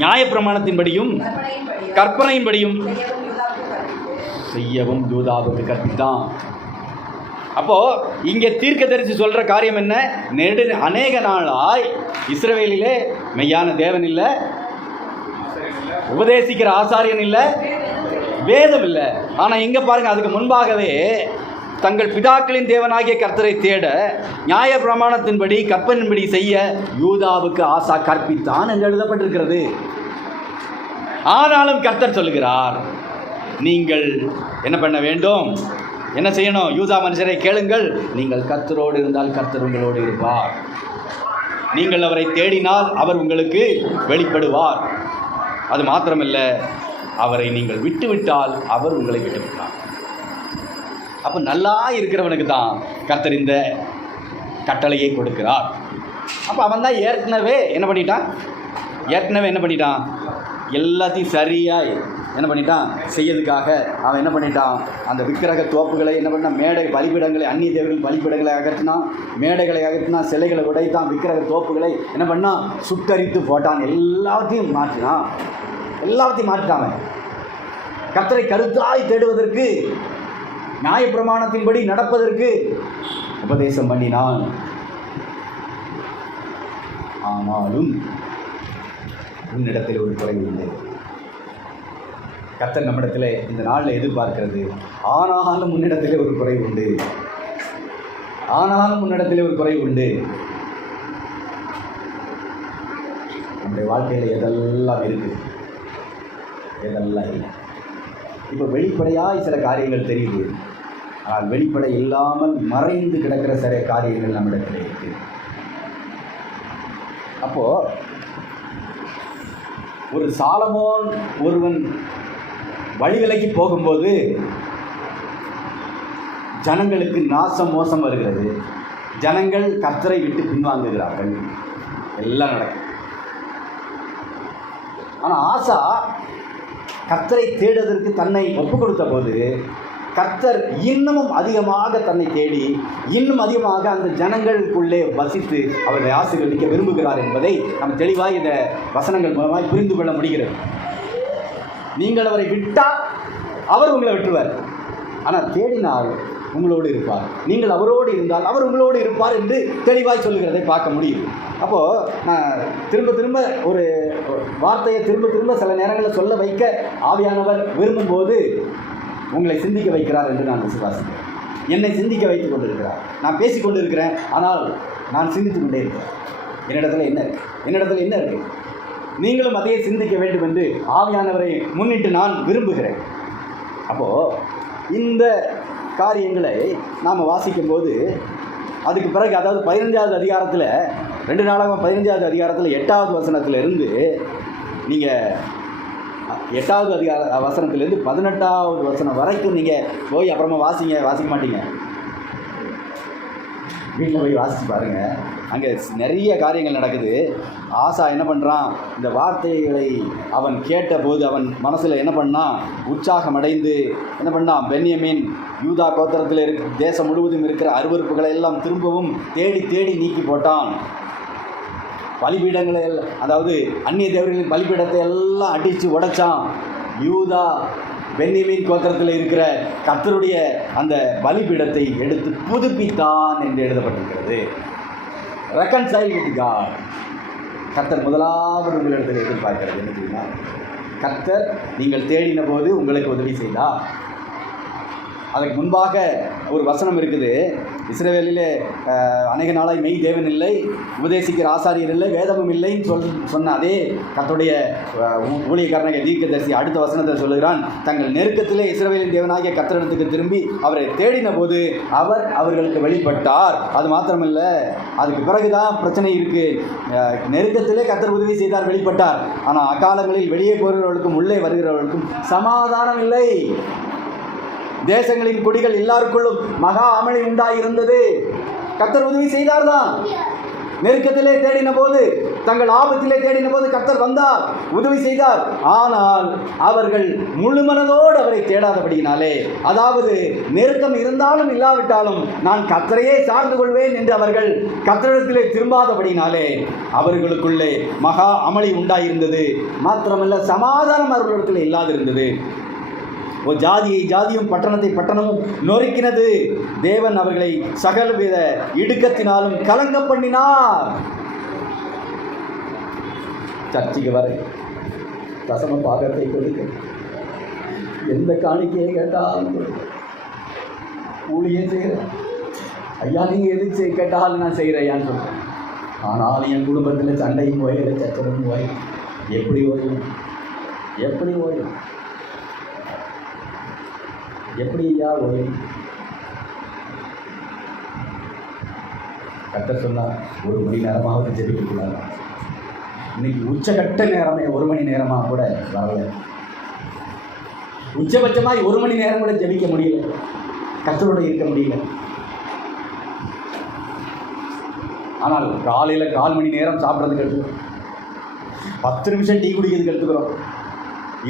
நியாயப்பிரமாணத்தின்படியும் கற்பனையின்படியும் செய்யவும் யூதாவுக்கு கற்பித்தான். அப்போ இங்கே தீர்க்கதரிசி சொல்ற காரியம் என்ன? அநேக நாளாய் இஸ்ரவேலிலே மெய்யான தேவன் இல்லை, உபதேசிக்கிற ஆசாரியன் இல்லை, வேதம் இல்லை. ஆனா இங்க பாருங்க, அதுக்கு முன்பாகவே தங்கள் பிதாக்களின் தேவனாகிய கர்த்தரை தேட நியாய பிரமாணத்தின்படி கற்பனின்படி செய்ய யூதாவுக்கு ஆசா கற்பித்தான் என்று எழுதப்பட்டிருக்கிறது. ஆனாலும் கர்த்தர் சொல்லுகிறார், நீங்கள் என்ன பண்ண வேண்டும்? என்ன செய்யணும்? யூதா மனுஷரை கேளுங்கள், நீங்கள் கர்த்தரோடு இருந்தால் கர்த்தர் உங்களோடு இருப்பார். நீங்கள் அவரை தேடினால் அவர் உங்களுக்கு வெளிப்படுவார். அது மாத்திரமல்ல, அவரை நீங்கள் விட்டுவிட்டால் அவர் உங்களை விட்டுவிட்டார். அப்போ நல்லா இருக்கிறவனுக்கு தான் கர்த்தர் இந்த கட்டளையை கொடுக்கிறார். அப்போ அவன் தான் ஏற்கனவே என்ன பண்ணிட்டான்? எல்லாத்தையும் சரியாக என்ன பண்ணிட்டான் செய்யறதுக்காக அவன் என்ன பண்ணிட்டான்? அந்த விக்கிரக தோப்புகளை என்ன பண்ணான்? மேடை பலிபீடங்களை, அந்நிய தேவர்கள் பலிபீடங்களை அகற்றினான், மேடைகளை அகற்றினான், சிலைகளை உடைத்தான், விக்கிரக தோப்புகளை என்ன பண்ணான்? சுட்டரித்து போட்டான். எல்லாத்தையும் மாற்றிட்டான். கர்த்தரை கருத்தாய் தேடுவதற்கு, நியாயப்பிரமாணத்தின்படி நடப்பதற்கு உபதேசம் பண்ணினான். ஆனாலும் உன்னிடத்தில் ஒரு குறை உண்டு. கர்த்தர் நம்மிடத்தில் இந்த நாளில் எதிர்பார்க்கிறது, ஆனாலும் உன்னிடத்திலே ஒரு குறை உண்டு. நம்முடைய வாழ்க்கையில் எதெல்லாம் இருக்குது, எதெல்லாம் இல்லை. இப்போ வெளிப்படையாக சில காரியங்கள் தெரியுது, ஆனால் வெளிப்படை இல்லாமல் மறைந்து கிடக்கிற சில காரியங்கள் நம்மிடத்தில் இருக்குது. அப்போது ஒரு சாலமோன் ஒருவன் வழிவிலகி போகும்போது ஜனங்களுக்கு நாசம் மோசம் வருகிறது, ஜனங்கள் கர்த்தரை விட்டு பின்வாங்குகிறார்கள், எல்லாம் நடக்கும். ஆனால் ஆசா கர்த்தரை தேடுவதற்கு தன்னை ஒப்புக் கொடுத்த போது கர்த்தர் இன்னமும் அதிகமாக தன்னை தேடி இன்னும் அதிகமாக அந்த ஜனங்களுக்குள்ளே வசித்து அவர்களை ஆசீர்வதிக்க விரும்புகிறார் என்பதை நம்ம தெளிவாக இந்த வசனங்கள் மூலமாக புரிந்து கொள்ள முடிகிறது. நீங்கள் அவரை விட்டால் அவர் உங்களை விட்டுருவார், ஆனால் தேடினால் உங்களோடு இருப்பார். நீங்கள் அவரோடு இருந்தால் அவர் உங்களோடு இருப்பார் என்று தெளிவாய் சொல்லுகிறதை பார்க்க முடியும். அப்போது நான் திரும்ப ஒரு வார்த்தையை திரும்ப சில நேரங்களில் சொல்ல வைக்க ஆவியானவர் விரும்பும்போது உங்களை சிந்திக்க வைக்கிறார் என்று நான் விசுவாசிக்கிறேன். என்னை சிந்திக்க வைத்துக் கொண்டிருக்கிறார். நான் பேசிக்கொண்டு இருக்கிறேன், ஆனால் நான் சிந்தித்து கொண்டே இருக்கிறேன். என்னிடத்தில் என்ன இருக்குது? நீங்களும் அதையே சிந்திக்க வேண்டும் என்று ஆவியானவரை முன்னிட்டு நான் விரும்புகிறேன். அப்போது இந்த காரியங்களை நாம் வாசிக்கும்போது அதுக்கு பிறகு, அதாவது 15வது அதிகாரத்தில் 2 நாளாகவும் 15வது அதிகாரத்தில் 8வது வசனத்திலிருந்து நீங்கள் 8வது வசனத்திலேருந்து 18வது வசனம் வரைக்கும் நீங்கள் போய் அப்புறமா வாசிக்க மாட்டீங்க. வீட்டில் போய் வாசித்து பாருங்கள், அங்கே நிறைய காரியங்கள் நடக்குது. ஆசா என்ன பண்ணுறான்? இந்த வார்த்தைகளை அவன் கேட்டபோது அவன் மனசில் என்ன பண்ணான்? உற்சாகம் அடைந்து என்ன பண்ணான்? பென்யமீன் யூதா கோத்திரத்தில் தேசம் முழுவதும் இருக்கிற அருவருப்புகளை எல்லாம் திரும்பவும் தேடி நீக்கி போட்டான். பலிபீடங்களை எல்லாம், அதாவது அந்நிய தேவர்களின் பலிபீடத்தை எல்லாம் அடித்து உடைச்சான். யூதா பென்யமீன் கோத்திரத்தில் இருக்கிற கர்த்தருடைய அந்த பலிபீடத்தை எடுத்து புதுப்பித்தான் என்று எழுதப்பட்டிருக்கிறது. Reconcile with God. கர்த்தர் முதலாவது உங்களிடத்தில் எதிர்பார்க்கிறது என்ன தெரியுமா? கர்த்தர் நீங்கள் தேடின போது உங்களுக்கு உதவி செய்தார். அதற்கு முன்பாக ஒரு வசனம் இருக்குது, இஸ்ரவேலிலே அநேக நாளாய் மெய் தேவன் இல்லை, உபதேசிக்கிற ஆசாரியர் இல்லை, வேதமும் இல்லைன்னு சொன்ன அதே கர்த்தருடைய ஊழியக்காரனாகிய தீர்க்கதரிசி அடுத்த வசனத்தை சொல்லுகிறான், தங்கள் நெருக்கத்திலே இஸ்ரவேலின் தேவனாகிய கர்த்தரிடத்துக்கு திரும்பி அவரை தேடின போது அவர் அவர்களுக்கு வெளிப்பட்டார். அது மாத்திரமல்ல, அதுக்கு பிறகுதான் பிரச்சனை இருக்குது. நெருக்கத்திலே கர்த்தர் உதவி செய்தார், வெளிப்பட்டார். ஆனால் அக்காலங்களில் வெளியே போகிறவர்களுக்கும் உள்ளே வருகிறவர்களுக்கும் சமாதானம் இல்லை. தேசங்களின் குடிகள் எல்லாருக்குள்ளும் மகா அமளி உண்டாயிருந்தது. கர்த்தர் உதவி செய்தார்தான். நெருக்கத்திலே தேடின போது, தங்கள் ஆபத்திலே தேடின போது கர்த்தர் வந்தார், உதவி செய்தார். ஆனால் அவர்கள் முழு மனதோடு அவரை தேடாதபடியினாலே, அதாவது நெருக்கம் இருந்தாலும் இல்லாவிட்டாலும் நான் கர்த்தரையே சார்ந்து கொள்வேன் என்று அவர்கள் கர்த்தரிடத்திலே திரும்பாதபடியினாலே அவர்களுக்குள்ளே மகா அமளி உண்டாயிருந்தது. மாத்திரமல்ல, சமாதானம் அவர்களிடத்தில் இல்லாதிருந்தது. ஒரு ஜாதியை ஜாதியும் பட்டணத்தை பட்டணமும் நொறுக்கினது. தேவன் அவர்களை சகலவித இடுக்கத்தினாலும் கலங்க பண்ணினார். சர்ச்சைக்கு வரை தசம பாகத்தை கொடுக்க, எந்த காணிக்கையை கேட்டாலும் ஊழியம் செய்கிறேன் ஐயா, நீங்கள் எது கேட்டாலும் நான் செய்கிறேன் சொல்கிறேன். ஆனால் என் குடும்பத்தில் சண்டையும் போயில, சச்சரவும் போய் எப்படி ஓயும்? எப்படி ஓயும்? எப்படி ஐயா ஓயும்? கர்த்தர் சொன்னார், 1 மணி நேரமாவது ஜெபிக்கக்கூடாது. இன்னைக்கு உச்சகட்ட நேரமே 1 மணி நேரமாக கூட வரல. உச்சபட்சமாக 1 மணி நேரம் கூட ஜெபிக்க முடியல, கர்த்தரோடு இருக்க முடியல. ஆனால் காலையில் 1/4 மணி நேரம் சாப்பிட்றதுக்கு எடுத்துக்கிறோம், 10 நிமிஷம் டீ குடிக்கிறதுக்கு எடுத்துக்கிறோம்,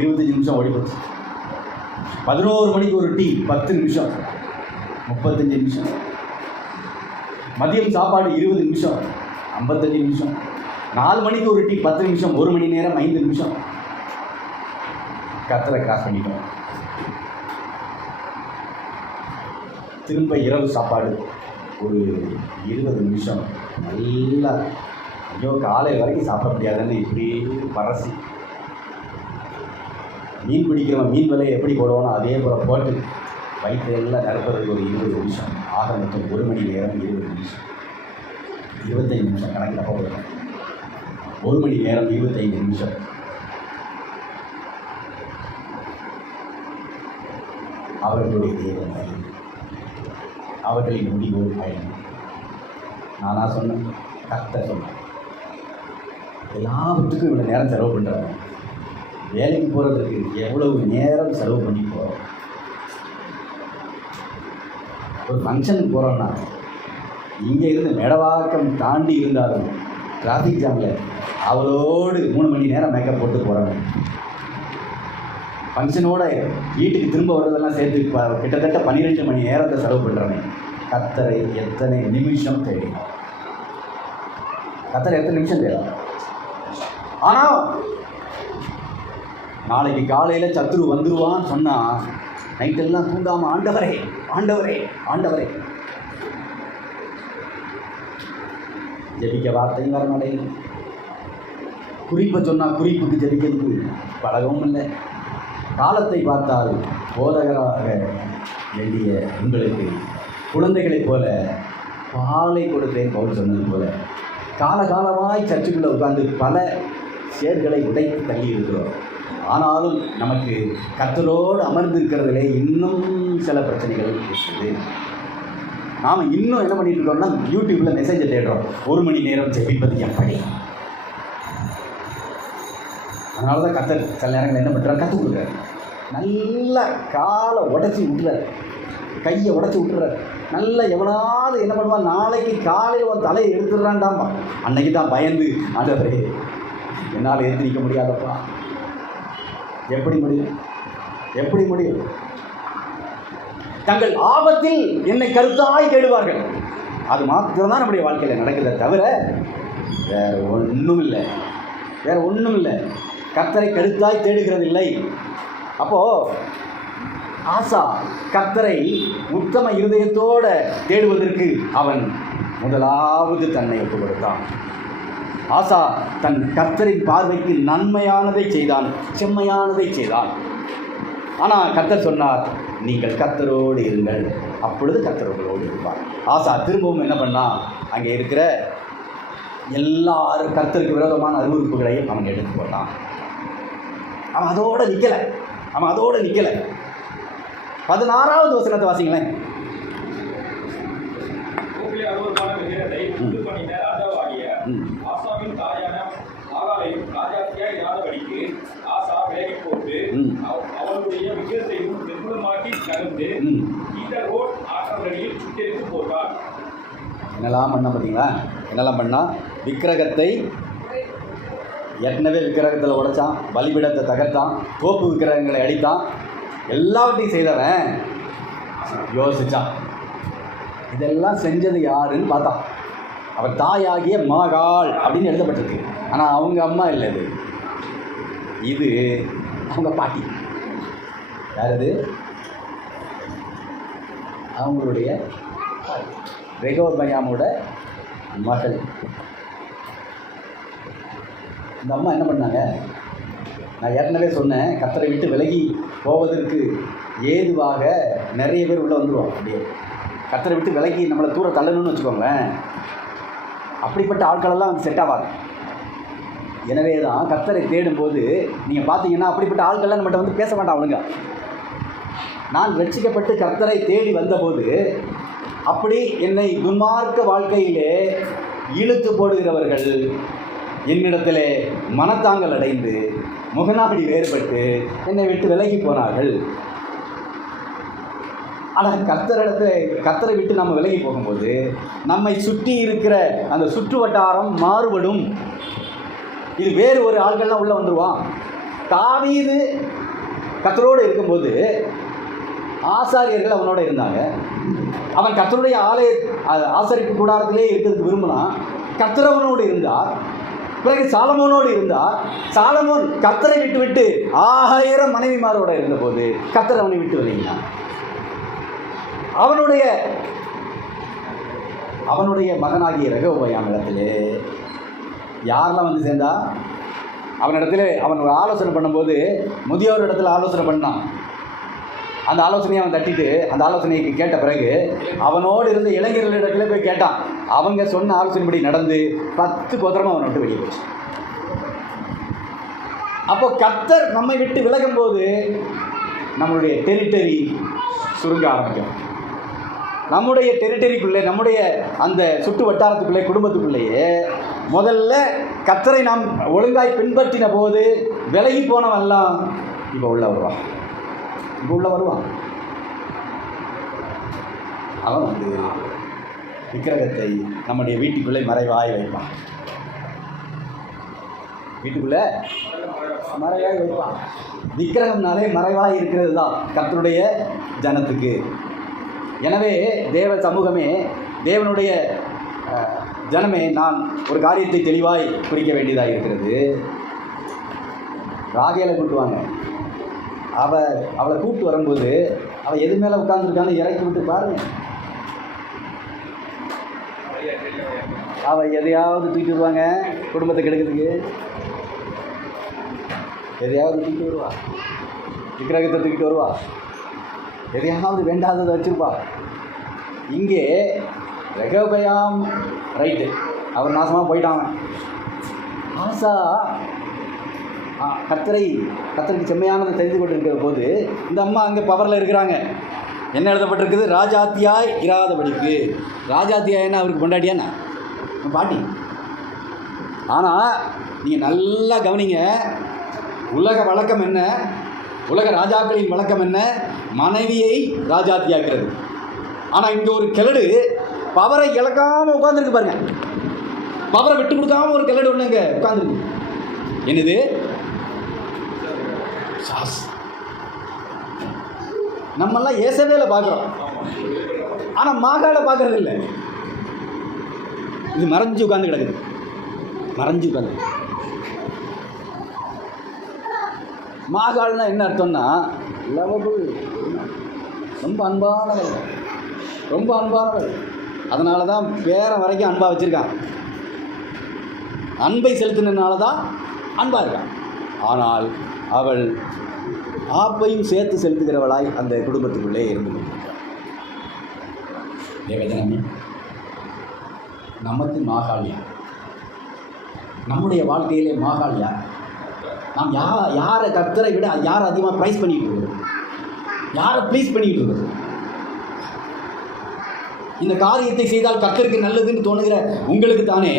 25 நிமிஷம் ஓடிப்போச்சு. 11 மணிக்கு ஒரு டீ 10 நிமிஷம், 35 நிமிஷம். மதியம் சாப்பாடு 20 நிமிஷம், 55 நிமிஷம். 4 மணிக்கு ஒரு டீ 10 நிமிஷம், 1 மணி நேரம் 5 நிமிஷம். கர்த்தரை கிராஸ் பண்ணிட்டோம். திரும்ப இரவு சாப்பாடு ஒரு 20 நிமிஷம். நல்லா ஐயோ காலையில் வரைக்கும் சாப்பிட முடியாதுன்னு இப்படி பரசி, மீன் பிடிக்கிறவன் மீன் விலையை எப்படி போடுவானோ அதே போல் போட்டு வயிற்றெல்லாம் நிரப்புறதுக்கு ஒரு 20 நிமிஷம். ஆக மொத்தம் 1 மணி நேரம் 20 நிமிஷம், 25 நிமிஷம் கணக்கில் போடுறோம். 1 மணி நேரம் 25 நிமிஷம். அவர்களுடைய தேவன் பயன், அவர்களின் முடிவோடு பயன். நானாக சொன்னேன், கர்த்தர் சொன்னேன். எல்லாவற்றுக்கும் இவ்வளோ நேரம் செலவு பண்ணுறாங்க. வேலைக்கு போகிறதுக்கு எவ்வளவு நேரம் செலவு பண்ணி போகிறோம். ஒரு ஃபங்க்ஷனுக்கு போகிறோன்னா இங்கே இருந்து மெடவாக்கம் தாண்டி இருந்தாலும் டிராஃபிக் ஜாமில் அவளோடு 3 மணி நேரம் மேக்கப் போட்டு போகிறாங்க. ஃபங்க்ஷனோட வீட்டுக்கு திரும்ப வர்றதெல்லாம் சேர்த்து கிட்டத்தட்ட 12 மணி நேரத்தை செலவு பண்ணுறாங்க. கர்த்தரை எத்தனை நிமிஷம் தேடி, கர்த்தரை எத்தனை நிமிஷம் தேடும். ஆனால் நாளைக்கு காலையில் சத்துரு வந்துடுவான்னு சொன்னால் நைட்டெல்லாம் தூங்காமல் ஆண்டவரே ஆண்டவரே ஆண்டவரே ஜெபிக்க வார்த்தையும் வர மாட்டேங்குது. குறிப்பை சொன்னால் குறிப்புக்கு ஜெபிக்கிறதுக்கு பழகவும் இல்லை. காலத்தை பார்த்தால் போதகராக வேண்டிய உங்களுக்கு குழந்தைகளைப் போல பாலை கொடுத்தேன் பவுல் சொன்னது போல காலகாலமாய் சர்ச்சுக்குள்ளே உட்கார்ந்து பல சேர்களை உடைத்து தள்ளி இருக்கிறோம். ஆனாலும் நமக்கு கர்த்தரோடு அமர்ந்திருக்கிறதுலே இன்னும் சில பிரச்சனைகள் இருக்குது. நாம் இன்னும் என்ன பண்ணிட்டு இருக்கோம்னா யூடியூப்பில் மெசேஜை தேடுறோம், 1 மணி நேரம் ஜெபிப்பது எப்படி. அதனால தான் கர்த்தர் சில நேரங்கள் என்ன பண்ணுறாரு, கற்றுக் கொடுக்குறாரு. நல்லா காலை உடச்சி விட்டுறாரு, கையை உடச்சி விட்டுறாரு. நல்லா எவனாவது என்ன பண்ணுவான், நாளைக்கு காலையில் ஒரு தலையை எடுத்துடுறான்டாம்பா. அன்னைக்கு தான் பயந்து, ஆண்டவரே என்னால் ஏற்றிக்க முடியாதப்பா. எப்படி முடியும், எப்படி முடியும்? தங்கள் ஆபத்தில் என்னை கருத்தாய் தேடுவார்கள். அது மாத்திரம்தான் நம்முடைய வாழ்க்கையில் நடக்கிறத தவிர வேறு ஒன்றும் இல்லை, வேறு ஒன்றும் இல்லை. கர்த்தரை கருத்தாய் தேடுகிறதில்லை. அப்போது ஆசா கர்த்தரை உத்தம இருதயத்தோடு தேடுவதற்கு அவன் முதலாவது தன்னை ஒப்பு கொடுத்தான். ஆசா தன் கர்த்தரின் பார்வைக்கு நன்மையானதை செய்தான், செம்மையானதை செய்தான். ஆனால் கர்த்தர் சொன்னார், நீங்கள் கர்த்தரோடு இருங்கள், அப்பொழுது கர்த்தரோடு இருப்பார். ஆசா திரும்பவும் என்ன பண்ணால், அங்கே இருக்கிற எல்லாரும் கர்த்தருக்கு விரோதமான அறிவுறுப்புகளையும் அவன் எடுத்து போட்டான். அவன் அதோடு நிற்கலை. 16வது வசனத்தை வாசிங்களேன். என்னெல்லாம் பண்ண பார்த்தீங்களா? என்னெல்லாம் பண்ணா? விக்கிரகத்தை ஏற்கனவே விக்கிரகத்தில் உடைச்சான், பலிபீடத்தை தகர்த்தான், தோப்பு விக்கிரகங்களை அடித்தான், எல்லாவற்றையும் செய்தவன் யோசித்தான். இதெல்லாம் செஞ்சது யாருன்னு பார்த்தான். அவன் தாயாகிய மாகாள் அப்படின்னு எழுதப்பட்டிருக்கு. ஆனால் அவங்க அம்மா இல்லை, இது அவங்க பாட்டி. யார் அது? அவங்களுடைய ரெகோபயாமோட மகள். இந்த அம்மா என்ன பண்ணாங்க? நான் ஏற்கனவே சொன்னேன், கர்த்தரை விட்டு விலகி போவதற்கு ஏதுவாக நிறைய பேர் உள்ளே வந்துடுவோம். அப்படியே கர்த்தரை விட்டு விலகி நம்மளை தூர தள்ளணும்னு வச்சுக்கோங்களேன். அப்படிப்பட்ட ஆட்களெல்லாம் வந்து செட் ஆகாது. எனவே தான் கர்த்தரை தேடும்போது நீங்கள் பார்த்தீங்கன்னா அப்படிப்பட்ட ஆட்கள்லாம் நம்மகிட்ட வந்து பேச மாட்டான் ஒழுங்கா. நான் ரட்சிக்கப்பட்டு கர்த்தரை தேடி வந்தபோது அப்படி என்னை துன்மார்க்க வாழ்க்கையிலே இழுத்து போடுகிறவர்கள் என்னிடத்திலே மனத்தாங்கல் அடைந்து முகநாடி வேறுபட்டு என்னை விட்டு விலகி போனார்கள். ஆனால் கர்த்தரை விட்டு நம்ம விலகி போகும்போது நம்மை சுற்றி இருக்கிற அந்த சுற்று வட்டாரம் மாறுபடும். இது வேறு ஒரு ஆள்கள்லாம் உள்ளே வந்துடுவான். தாவீது கர்த்தரோடு இருக்கும்போது ஆசாரியர்கள் அவனோட இருந்தாங்க. அவன் கர்த்தருடைய ஆசாரிப்பு கூடாரத்திலே இருக்கிறதுக்கு விரும்பினான். கர்த்தர் அவனோடு இருந்தார். பிறகு சாலமோனோடு இருந்தார். சாலமோன் கர்த்தரை விட்டு 1000 மனைவிமாரோட இருந்தபோது கர்த்தர் அவனை விட்டு விலகினான். அவனுடைய மகனாகிய ரெகொபெயாம் இடத்திலே யாரெல்லாம் வந்து சேர்ந்தா? அவனிடத்துல அவன் ஒரு ஆலோசனை பண்ணும்போது முதியோர் இடத்துல ஆலோசனை பண்ணான். அந்த ஆலோசனையை அவன் தட்டிட்டு அந்த ஆலோசனைக்கு கேட்ட பிறகு அவனோடு இருந்த இளைஞர்களிடத்துல போய் கேட்டான். அவங்க சொன்ன ஆலோசனைப்படி நடந்து 10 கோத்திரமும் அவனை விட்டு வெளியே போச்சு. அப்போ கர்த்தர் நம்மை விட்டு விலகும் போது நம்மளுடைய டெரிட்டரி சுருங்க ஆரம்பிக்கும். நம்முடைய டெரிட்டரிக்குள்ளே, நம்முடைய அந்த சுற்று வட்டாரத்துக்குள்ளே, குடும்பத்துக்குள்ளேயே முதல்ல கர்த்தரை நாம் ஒழுங்காய் பின்பற்றின போது விலகி போனவெல்லாம் இப்போ உள்ள வருவான். அவன் வந்து விக்கிரகத்தை நம்முடைய வீட்டுக்குள்ளே மறைவாய் வைப்பான். விக்கிரகம்னாலே மறைவாய் இருக்கிறது தான் கர்த்தருடைய ஜனத்துக்கு. எனவே தேவ சமூகமே, தேவனுடைய ஜனமே, நான் ஒரு காரியத்தை தெளிவாய் குறிக்க வேண்டியதாக இருக்கிறது. ராகேலை கூட்டுவாங்க. அவளை கூப்பிட்டு வரும்போது அவள் எது மேலே உட்கார்ந்துருக்கான்னு இறக்கி விட்டு பாருங்க. அவள் எதையாவது தூக்கிட்டு வருவாங்க, குடும்பத்தை கெடுக்கிறதுக்கு எதையாவது தூக்கிட்டு வருவா, விக்கிரகத்தை தூக்கிட்டு வருவா, எதையாவது வேண்டாததை வச்சுருப்பா. இங்கே ரெகொபெயாம் ரைட்டு, அவர் நாசமாக போயிட்டாங்க. ஆசா கர்த்தருக்கு செம்மையானதை தெரிந்து கொண்டு இருக்கிற போது இந்த அம்மா அங்கே பவரில் இருக்கிறாங்க. என்ன எழுதப்பட்டிருக்குது? ராஜாத்தியாய் இராதபடிக்கு. ராஜாத்தியாய்னா அவருக்கு பொண்டாட்டியானா? பாட்டி. ஆனால் நீங்கள் நல்லா கவனிங்க, உலக வழக்கம் என்ன? உலக ராஜாக்களின் வழக்கம் என்ன? மனைவியை ராஜாத்தியாக்குறது. ஆனால் இங்கே ஒரு கிழடு பவரை இழக்காமல் உட்காந்துருக்கு பாருங்க. பவரை விட்டு கொடுக்காமல் ஒரு கிழடு ஒன்று இங்கே உட்காந்துருக்கு. என்னது? சாஸ். நம்மெல்லாம் ஏசவேல பார்க்குறோம், ஆனால் மாகாள பார்க்கறது இல்லை. இது மறைஞ்சு உட்காந்து கிடக்குது, மறைஞ்சு உட்காந்து. மாகாள்னா என்ன அர்த்தம்னா லவபுள், ரொம்ப அன்பானவள், ரொம்ப அன்பானவள். அதனால தான் பேரை வரைக்கும் அன்பாக வச்சுருக்கான். அன்பை செலுத்தினால தான் அன்பாக இருக்கான். ஆனால் அவள் ஆப்பையும் சேர்த்து செலுத்துகிறவளாய் அந்த குடும்பத்துக்குள்ளே இருந்து கொண்டிருக்கிறாள். தேவஜனமே, நமக்கு மாகாளியா, நம்முடைய வாழ்க்கையிலே மாகாளியா, நாம் யாரை கர்த்தரை விட யாரை அதிகமாக ப்ரைஸ் பண்ணிட்டு இருக்கிறோம், யாரை ப்ளீஸ் பண்ணிட்டு இருக்கிறோம். இந்த காரியத்தை செய்தால் கர்த்தருக்கு நல்லதுன்னு தோணுகிற உங்களுக்கு தானே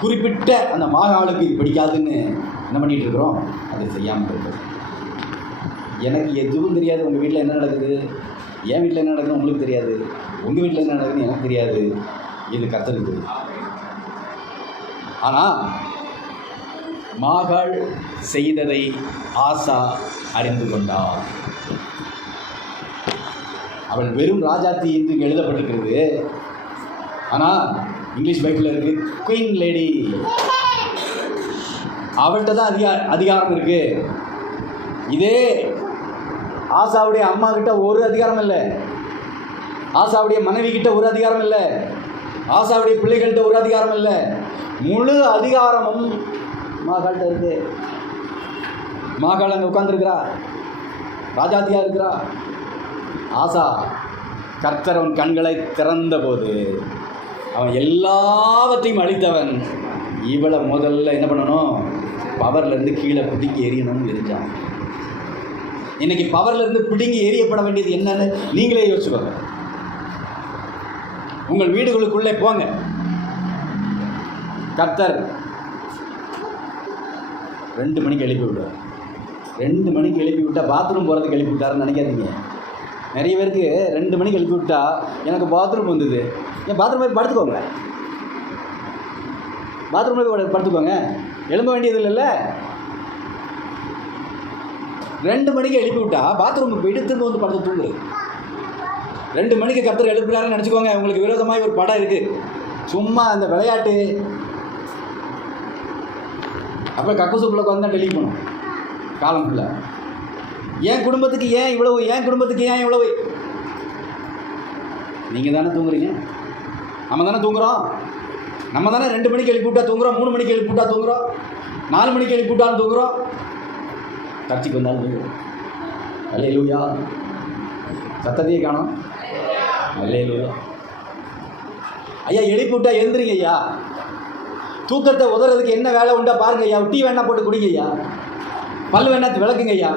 குறிப்பிட்ட அந்த மாகாளுக்கு இது பிடிக்காதுன்னு என்ன பண்ணிகிட்டு இருக்கிறோம், அதை செய்யாமல் இருக்கிறோம். எனக்கு எதுவும் தெரியாது உங்கள் வீட்டில் என்ன நடக்குது, என் வீட்டில் என்ன நடக்குதுன்னு உங்களுக்கு தெரியாது, உங்கள் வீட்டில் என்ன நடக்குதுன்னு எனக்கு தெரியாது. இது கர்த்தருக்கு தெரியும். ஆனால் மாகாள் செய்ததை ஆசா அறிந்து கொண்டாள். அவள் வெறும் ராஜாத்தி என்று எழுதப்பட்டிருக்கிறது. ஆனால் இங்கிலீஷ் பைபிளில் இருக்குது குயின் லேடி. அவள்கிட்ட தான் அதிகாரம் இருக்குது. இதே ஆசாவுடைய அம்மா கிட்ட ஒரு அதிகாரம் இல்லை, ஆசாவுடைய மனைவி கிட்ட ஒரு அதிகாரம் இல்லை, ஆசாவுடைய பிள்ளைகள்கிட்ட ஒரு அதிகாரம் இல்லை. முழு அதிகாரமும் மாகாள்கிட்ட இருக்கு. மாகாள் அங்கே உட்காந்துருக்கிறா, ராஜாத்தியாக இருக்கிறா. ஆசா கர்த்தர் அவன் கண்களை திறந்த போது அவன் எல்லாவற்றையும் அழித்தவன். இவளை முதல்ல என்ன பண்ணணும், பவர்லேருந்து கீழே பிடிங்கி எரியணும்னு எரிஞ்சான். இன்னைக்கு பவர்லேருந்து பிடுங்கி எரியப்பட வேண்டியது என்னன்னு நீங்களே யோசிச்சுக்கோங்க. உங்கள் வீடுகளுக்குள்ளே போங்க. கர்த்தர் 2 மணிக்கு எழுப்பி விட்டார். 2 மணிக்கு எழுப்பி விட்டால் பாத்ரூம் போகிறதுக்கு எழுப்பி விட்டாருன்னு நினைக்காதீங்க. நிறைய பேருக்கு 2 மணிக்கு எழுப்பி விட்டா எனக்கு பாத்ரூம் வந்தது, என் பாத்ரூம் போய் படுத்துக்கோங்க, பாத்ரூம் போய் படுத்துக்கோங்க, எழும்ப வேண்டியது இல்லைல்ல. 2 மணிக்கு எழுப்பி விட்டா பாத்ரூமுக்கு போயிட்டு திரும்ப வந்து படுத்து தூங்குறது. 2 மணிக்கு கர்த்தர் எழுப்புறாருன்னு நினச்சிக்கோங்க. உங்களுக்கு விரோதமாக ஒரு படம் இருக்குது, சும்மா அந்த விளையாட்டு. அப்புறம் கக்கூசுக்குள்ளே உட்காந்து டெலிட் பண்ணும் காலம் ஃபுல்லாக. என் குடும்பத்துக்கு ஏன் இவ்வளவு, என் குடும்பத்துக்கு ஏன் இவ்வளவு? நீங்கள் தானே தூங்குறீங்க, நம்ம தானே தூங்குகிறோம். நம்ம தானே 2 மணிக்கு எழுப்பி விட்டா தூங்குறோம், 3 மணிக்கு எழுப்பி விட்டா தூங்குறோம், 4 மணிக்கு எழுப்பி விட்டாலும் தூங்குறோம், சர்ச்சைக்கு வந்தாலும் தூங்குறோம். அல்லேலூயா. சத்தத்தையே காணோம். அல்லேலூயா. ஐயா எழுப்பி விட்டா எழுந்துருங்க ஐயா. தூக்கத்தை உதறதுக்கு என்ன வேலை உண்டா பாருங்க ஐயா. டீ வேணா போட்டு குடிங்க ஐயா, பல் வேணா விளக்குங்க ஐயா.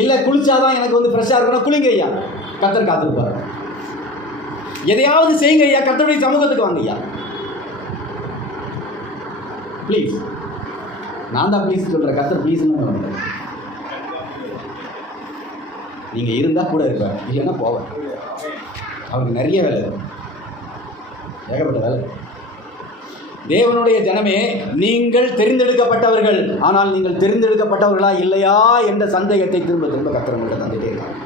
இல்லை குளிச்சாதான் எனக்கு வந்து ஃப்ரெஷ்ஷாக இருக்கணும், குளிங்க ஐயா. கர்த்தர் காத்திருப்பார். எதையாவது செய்யுங்க ஐயா, கர்த்தருடைய சமூகத்துக்கு வாங்க ஐயா. ப்ளீஸ். நான் தான் ப்ளீஸ் சொல்கிறேன், கர்த்தர் ப்ளீஸ்ன்னு வாங்க. நீங்கள் இருந்தால் கூட இருப்பார், இல்லைன்னா போவேன். அவருக்கு நிறைய வேலை, ஏகப்பட்ட வேலை. தேவனுடைய ஜனமே, நீங்கள் தெரிந்தெடுக்கப்பட்டவர்கள். ஆனால் நீங்கள் தெரிந்தெடுக்கப்பட்டவர்களா இல்லையா என்ற சந்தேகத்தை திரும்ப திரும்ப கர்த்தர் தந்துட்டே இருக்காங்க.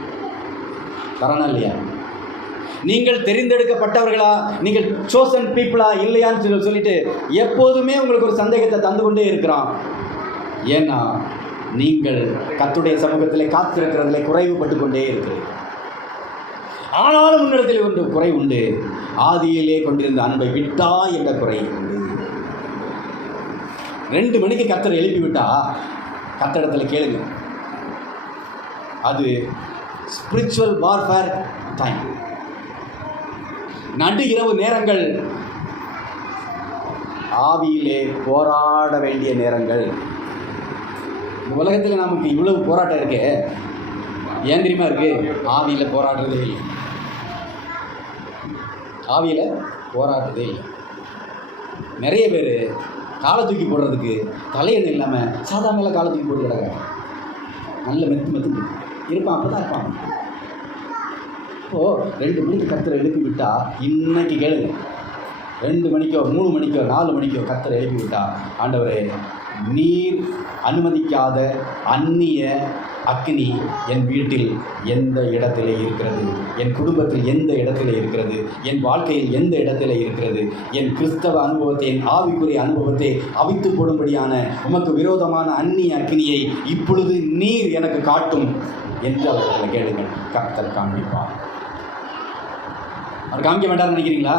தரணா இல்லையா? நீங்கள் தெரிந்தெடுக்கப்பட்டவர்களா, நீங்கள் சோசன் பீப்புளா இல்லையான்னு சொல்லிட்டு எப்போதுமே உங்களுக்கு ஒரு சந்தேகத்தை தந்து கொண்டே இருக்கிறான். ஏன்னா நீங்கள் கர்த்தருடைய சமூகத்தில் காத்திருக்கிறதுல குறைவுபட்டு கொண்டே இருக்கிறீர்கள். ஆனாலும் முன்னிடத்தில் ஒன்று குறை உண்டு, ஆதியிலே கொண்டிருந்த அன்பை விட்டா என்ற குறை உண்டு. 2 மணிக்கு கர்த்தர் எழுப்பி விட்டா கர்த்தரிடத்தில் கேளுங்க. அது ஸ்பிரிச்சுவல் வார்ஃபேர் டைம். நடு இரவு நேரங்கள் ஆவியிலே போராட வேண்டிய நேரங்கள். இந்த உலகத்தில் நமக்கு இவ்வளவு போராட்டம் இருக்கு, ஏன் தெரியுமா இருக்கு? ஆவியில் போராடுறதே இல்லை. ஆவியில் போராடுறதே இல்லை. நிறைய பேர் காலை தூக்கி போடுறதுக்கு தலையணை இல்லாமல் சாதா மேலே காலை தூக்கி போட்டு கிடக்கிறாங்க. நல்ல மெத்து இருப்பான், அப்போ தான் இருப்பான். இப்போது 2 மணிக்கு கர்த்தரை எழுப்பி விட்டால், இன்னைக்கு கேளுங்க, 2 மணிக்கோ 3 மணிக்கோ 4 மணிக்கோ கர்த்தரை எழுப்பி விட்டா, ஆண்டவரே, நீர் அனுமதிக்காத அந்நிய அக்னி என் வீட்டில் எந்த இடத்திலே இருக்கிறது, என் குடும்பத்தில் எந்த இடத்திலே இருக்கிறது, என் வாழ்க்கையில் எந்த இடத்திலே இருக்கிறது, என் கிறிஸ்தவ அனுபவத்தை, என் ஆவிக்குரிய அனுபவத்தை அவித்து போடும்படியான உமக்கு விரோதமான அந்நிய அக்னியை இப்பொழுது நீர் எனக்கு காட்டும் என்று அவர்களை கேளுங்கள். கர்த்தர் காண்பிப்பார். அவர் காமிக்க வேண்டாம்னு நினைக்கிறீங்களா?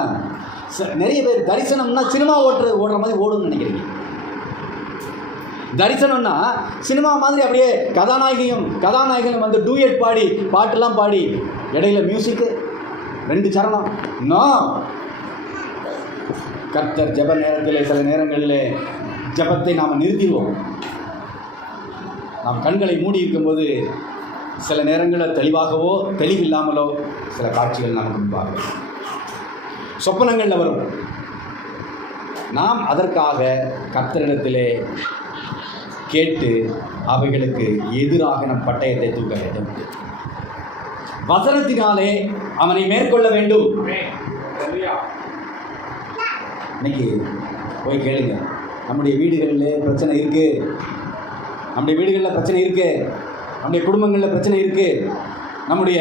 நிறைய பேர் தரிசனம்னா சினிமா ஓடுற மாதிரி ஓடுன்னு நினைக்கிறீங்க. தரிசனம்னா சினிமா மாதிரி அப்படியே கதாநாயகனும் வந்து டூயட் பாடி பாட்டெல்லாம் பாடி இடையில மியூசிக்கு 2 சரணம். இன்னும் கர்த்தர் ஜெப நேரத்தில் சில நேரங்களில் ஜெபத்தை நாம் நிறுத்திடுவோம். நாம் கண்களை மூடி இருக்கும்போது சில நேரங்களில் தெளிவாகவோ தெளிவில்லாமலோ சில காட்சிகள் நமக்கு முன்பாக சொப்பனங்களில் வரும். நாம் அதற்காக கர்த்தரிடத்திலே கேட்டு அவைகளுக்கு எதிராக நம் பட்டயத்தை தூக்க வேண்டும். வசனத்தினாலே அவனை மேற்கொள்ள வேண்டும். இன்னைக்கு போய் கேளுங்க, நம்முடைய வீடுகளில் பிரச்சனை இருக்குது, நம்முடைய வீடுகளில் பிரச்சனை இருக்குது, நம்முடைய குடும்பங்களில் பிரச்சனை இருக்குது, நம்முடைய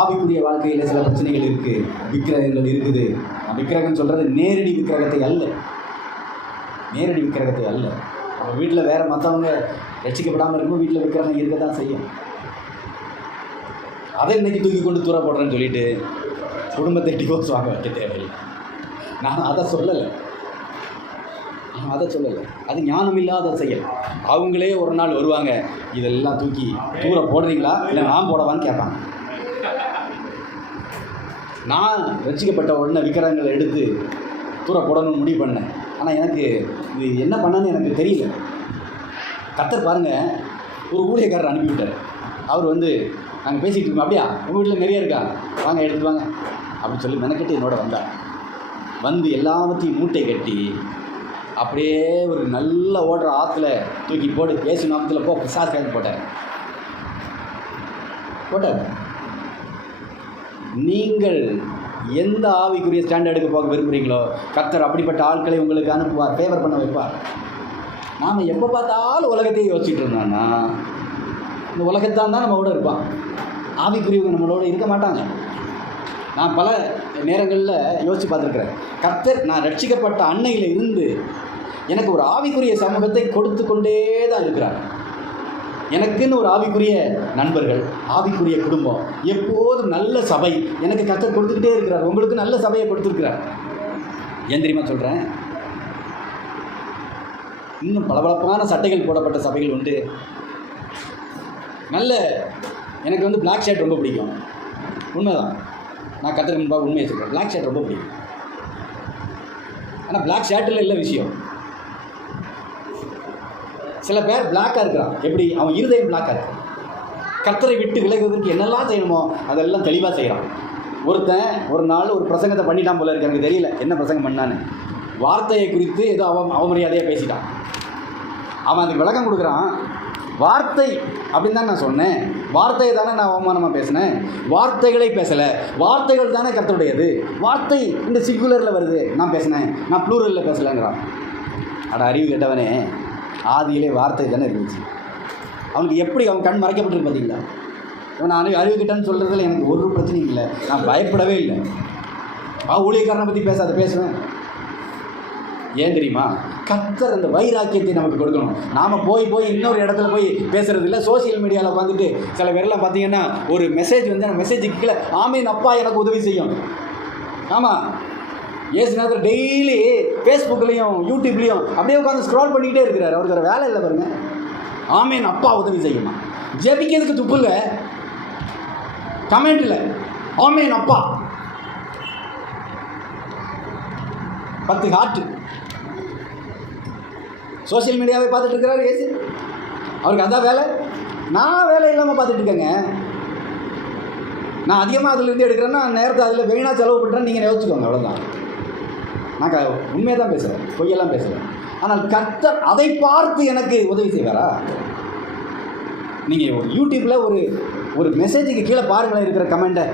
ஆவிக்குரிய வாழ்க்கையில் சில பிரச்சனைகள் இருக்குது, விக்கிரகங்கள் இருக்குது. விக்கிரகம் சொல்கிறது நேரடி விக்கிரகத்தை அல்ல, நேரடி விக்கிரகத்தை அல்ல. நம்ம வீட்டில் வேறு மற்றவங்க ரட்சிக்கப்படாமல் இருக்கும்போது வீட்டில் விக்கிரகம் இருக்க தான் செய்யும். அதை இன்றைக்கி தூக்கி கொண்டு தூர போடுறேன்னு சொல்லிட்டு குடும்பத்தை டிவோர்ஸ் வாங்க வைக்க தேவையில்லை. நான் அதை சொல்லலை, அது ஞானம் இல்லாத செயல். அவங்களே ஒரு நாள் வருவாங்க, இதெல்லாம் தூக்கி தூர போடுறீங்களா இல்லை நான் போடவான்னு கேட்பாங்க. நான் ரசிக்கப்பட்ட உடனே விக்கிரகங்களை எடுத்து தூர போடணும்னு முடிவு பண்ணேன். ஆனால் எனக்கு இது என்ன பண்ணன்னு எனக்கு தெரியல. கர்த்தர் பாருங்கள், ஒரு ஊழியக்காரர் அனுப்பிவிட்டார். அவர் வந்து நாங்கள் பேசிகிட்டு இருக்கோம், அப்படியா உங்கள் வீட்டில் நிறைய இருக்கா, வாங்க எடுத்துட்டு வாங்க அப்படின்னு சொல்லி மெனக்கெட்டு என்னோட வந்தார். வந்து எல்லாத்தையும் மூட்டை கட்டி அப்படியே ஒரு நல்ல ஓடுற ஆற்றுல தூக்கி போட்டு பேசி நாமத்தில் பிசாசு போட்டார். நீங்கள் எந்த ஆவிக்குரிய ஸ்டாண்டர்டுக்கு போக விரும்புகிறீங்களோ கர்த்தர் அப்படிப்பட்ட ஆட்களை உங்களுக்கு அனுப்புவார், ஃபேவர் பண்ண வைப்பார். நாம் எப்போ பார்த்தாலும் உலகத்தையே யோசிச்சுட்டு இருந்தோம்னா இந்த உலகத்தான் தான் நம்மளோட இருப்பான். ஆவிக்குரியவங்க நம்மளோட இருக்க மாட்டாங்க. நான் பல நேரங்களில் யோசித்து பார்த்துருக்குறேன். கர்த்தர் நான் ரட்சிக்கப்பட்ட அன்னையில் இருந்து எனக்கு ஒரு ஆவிக்குரிய சமூகத்தை கொடுத்து கொண்டே தான் இருக்கிறார். எனக்குன்னு ஒரு ஆவிக்குரிய நண்பர்கள், ஆவிக்குரிய குடும்பம், எப்போதும் நல்ல சபை எனக்கு கர்த்தர் கொடுத்துக்கிட்டே இருக்கிறார். உங்களுக்கு நல்ல சபையை கொடுத்துருக்கிறார். ஏன் தெரியுமா சொல்கிறேன்? இன்னும் பளபளப்பான சட்டைகள் போடப்பட்ட சபைகள் உண்டு. நல்ல எனக்கு வந்து பிளாக் ஷர்ட் ரொம்ப பிடிக்கும். உண்மைதான், நான் கர்த்தருக்கு முன்பாக உண்மையை சொல்கிறேன். பிளாக் ஷர்ட் ரொம்ப பிடிக்கும். ஆனால் பிளாக் ஷர்ட்டில் இல்லை விஷயம். சில பேர் பிளாக்காக இருக்கிறான். எப்படி? அவன் இருதயம் பிளாக்காக இருக்கு. கர்த்தரை விட்டு விலகுவதற்கு என்னெல்லாம் செய்யணுமோ அதெல்லாம் தெளிவாக செய்கிறான். ஒருத்தன் ஒரு நாள் ஒரு பிரசங்கத்தை பண்ணிட்டான் போல இருக்கு, எனக்கு தெரியல என்ன பிரசங்கம் பண்ணான்னு. வார்த்தையை குறித்து ஏதோ அவமரியாதையாக பேசிட்டான். அவன் அதுக்கு விளக்கம் கொடுக்குறான். வார்த்தை அப்படின்னு தான் நான் சொன்னேன், வார்த்தையை தானே நான் அவமானமாக பேசினேன், வார்த்தைகளை பேசலை, வார்த்தைகள் தானே கர்த்தருடையது, வார்த்தை இந்த சிங்குலரில் வருது, நான் பேசினேன், நான் ப்ளூரலில் பேசலைங்கிறான். அட அறிவு கேட்டவனே, ஆதியிலே வார்த்தை தானே இருந்துச்சு. அவனுக்கு எப்படி அவன் கண் மறைக்கப்பட்டிருக்கு பார்த்தீங்களா? நான் அறிவு கிட்டேன்னு சொல்கிறதுல எனக்கு ஒரு பிரச்சனையும் இல்லை, நான் பயப்படவே இல்லை. ஊழியக்காரனை பற்றி பேசுவேன். ஏன் தெரியுமா? கர்த்தர் அந்த வைராக்கியத்தை நமக்கு கொடுக்கணும். நாம் போய் இன்னொரு இடத்துல போய் பேசுகிறது இல்லை. சோசியல் மீடியாவில் உட்காந்துட்டு சில பேரெல்லாம் பார்த்தீங்கன்னா ஒரு மெசேஜ் வந்து அந்த மெசேஜுக்கு கீழே ஆமீன் அப்பா எனக்கு உதவி செய்யும். ஆமாம், ஏசு நேரத்தில் டெய்லி ஃபேஸ்புக்லேயும் யூடியூப்லேயும் அப்படியே உட்காந்து ஸ்க்ரால் பண்ணிக்கிட்டே இருக்கிறார். அவருக்கு வேறு வேலை இல்லை பாருங்கள். ஆமீன் அப்பா உதவி செய்யுமா? ஜெபிக்கிறதுக்கு துப்பு இல்லை, கமெண்ட் இல்லை, ஆமீன் அப்பா 10 ஹார்ட்டு. சோசியல் மீடியாவை பார்த்துட்டு இருக்கிறாரு ஏசு. அவருக்கு அதான் வேலை. நான் வேலை இல்லாமல் பார்த்துட்டு இருக்கேங்க. நான் அதிகமாக அதிலேருந்து எடுக்கிறேன்னா நேரத்தை அதில் வீணாக செலவு பண்ணுறேன்னு நீங்கள் யோசிச்சுக்கோங்க, அவ்வளோதான். நான் உண்மையாக தான் பேசுகிறேன், பொய்யெல்லாம் பேசுகிறேன். ஆனால் கர்த்தர் அதை பார்த்து எனக்கு உதவி செய்வாரா? நீங்கள் யூடியூப்பில் ஒரு மெசேஜுக்கு கீழே பாருங்களேன் இருக்கிற கமெண்ட்டை,